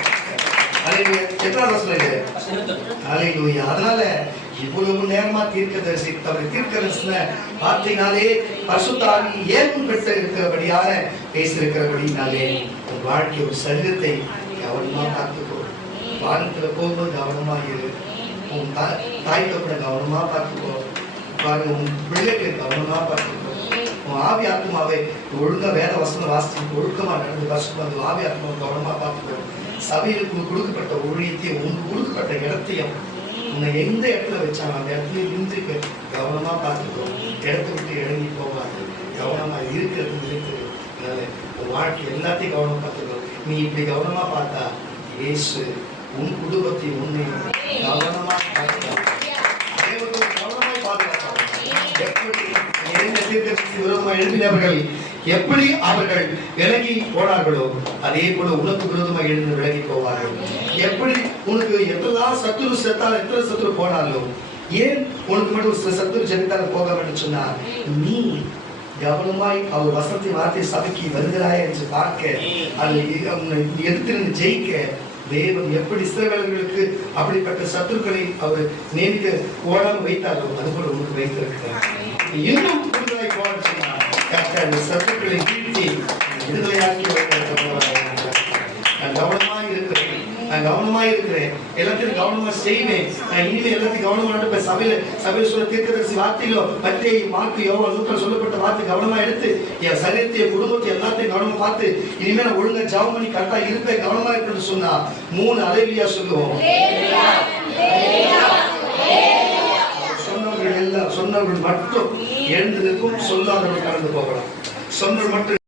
அல்லேலூயா. எத்தனாவது வசனம் இது? அல்லேலூயா. அதனால இவ்வளவு நேரமா தீர்க்கதரிசி தீர்க்கதரிசன வார்த்தையினாலே பரிசுத்த ஆவி ஏன் பெற்று இருக்கிறபடியான பேசியிருக்கிறபடினாலே உன் வாழ்க்கை ஒரு சரீரத்தை கவனமா பார்த்துக்கோ. வானத்துல போகும்போது கவனமா இரு. உன் தாய் தப்பட கவனமா பார்த்துக்கோ. பாருங்க, உன் பிள்ளைகளை கவனமா பார்த்துக்கோ. உன் ஆவி ஆத்மாவை ஒழுங்கா வேத வசனம் வாசித்து ஒழுக்கமா நடந்து பரிசுத்த ஆவி ஆத்மாவை கவனமா பார்த்துக்கோ. சபையில் கொடுக்கப்பட்ட ஊழியத்தையும் உங்களுக்கு கொடுக்கப்பட்ட இடத்தையும் உன்னை எந்த இடத்துல வச்சாங்க அந்த இடத்துல இருந்து கவனமா பார்த்துக்கோ. இடத்தை விட்டு இறங்கி போகாது. கவனமா இருக்கிறது இருக்குது. உன் வாழ்க்கை எல்லாத்தையும் கவனமா பார்த்துக்கோ. நீ இப்படி கவனமா பார்த்தா இயேசு உன் குடும்பத்தை உன்னை கவனமா பார்த்தா கவனமா பார்த்தாங்க. எழுதினவர்கள் எப்படி அவர்கள் விலகி போனார்களோ அதே போல உனக்கு விரோதமாக எழுந்து விலகி போவார்கள். எப்படி உனக்கு எத்தனை சத்துரு செத்தால் எத்தனை சத்துரு போனாலும் ஏன் உனக்கு மட்டும் சத்துரு ஜெபித்தால் போக வேண்டும் சொன்னார். நீ கவனமாய் அவர் வசனத்தை வார்த்தை சபைக்கு வருகிறாய் என்று பார்க்க அதை எதிர்த்து ஜெயிக்க தேவன் எப்படி இஸ்ரவேலர்களுக்கு அப்படிப்பட்ட சத்துருக்களை அவர் நேரிட்டு ஓடாமல் வைத்தாரோ அதுபோல உனக்கு வைத்திருக்கிறார். இன்னும் விடுதலை போட சொன்னார். சத்துருக்களை வீழ்த்தி விடுதலையாக்கி நான் கவனமா இருக்கிறேன். எல்லாத்தையும் கவனமா செய்வேன். நான் இனிமே எல்லாத்தையும் கவனமா நடப்பேன். சபையில சொல்ல தீர்க்கதரிசி வார்த்தையிலோ மத்திய மார்க்கு யோவான் லூக்கால சொல்லப்பட்ட வார்த்தை கவனமா எடுத்து என் சரீரத்தை குடும்பத்தை எல்லாத்தையும் கவனமா பார்த்து இனிமே நான் ஒழுங்கா ஜெபம் பண்ணி கரெக்டா இருப்பேன். கவனமா இருக்குன்னு சொன்னா 3 அல்லேலூயா சொல்லுவோம். சொன்னவர்கள் மட்டும் எழுந்து நிற்கும், சொல்லாதவர்கள் கடந்து போகலாம். சொன்னவர்கள் மட்டும்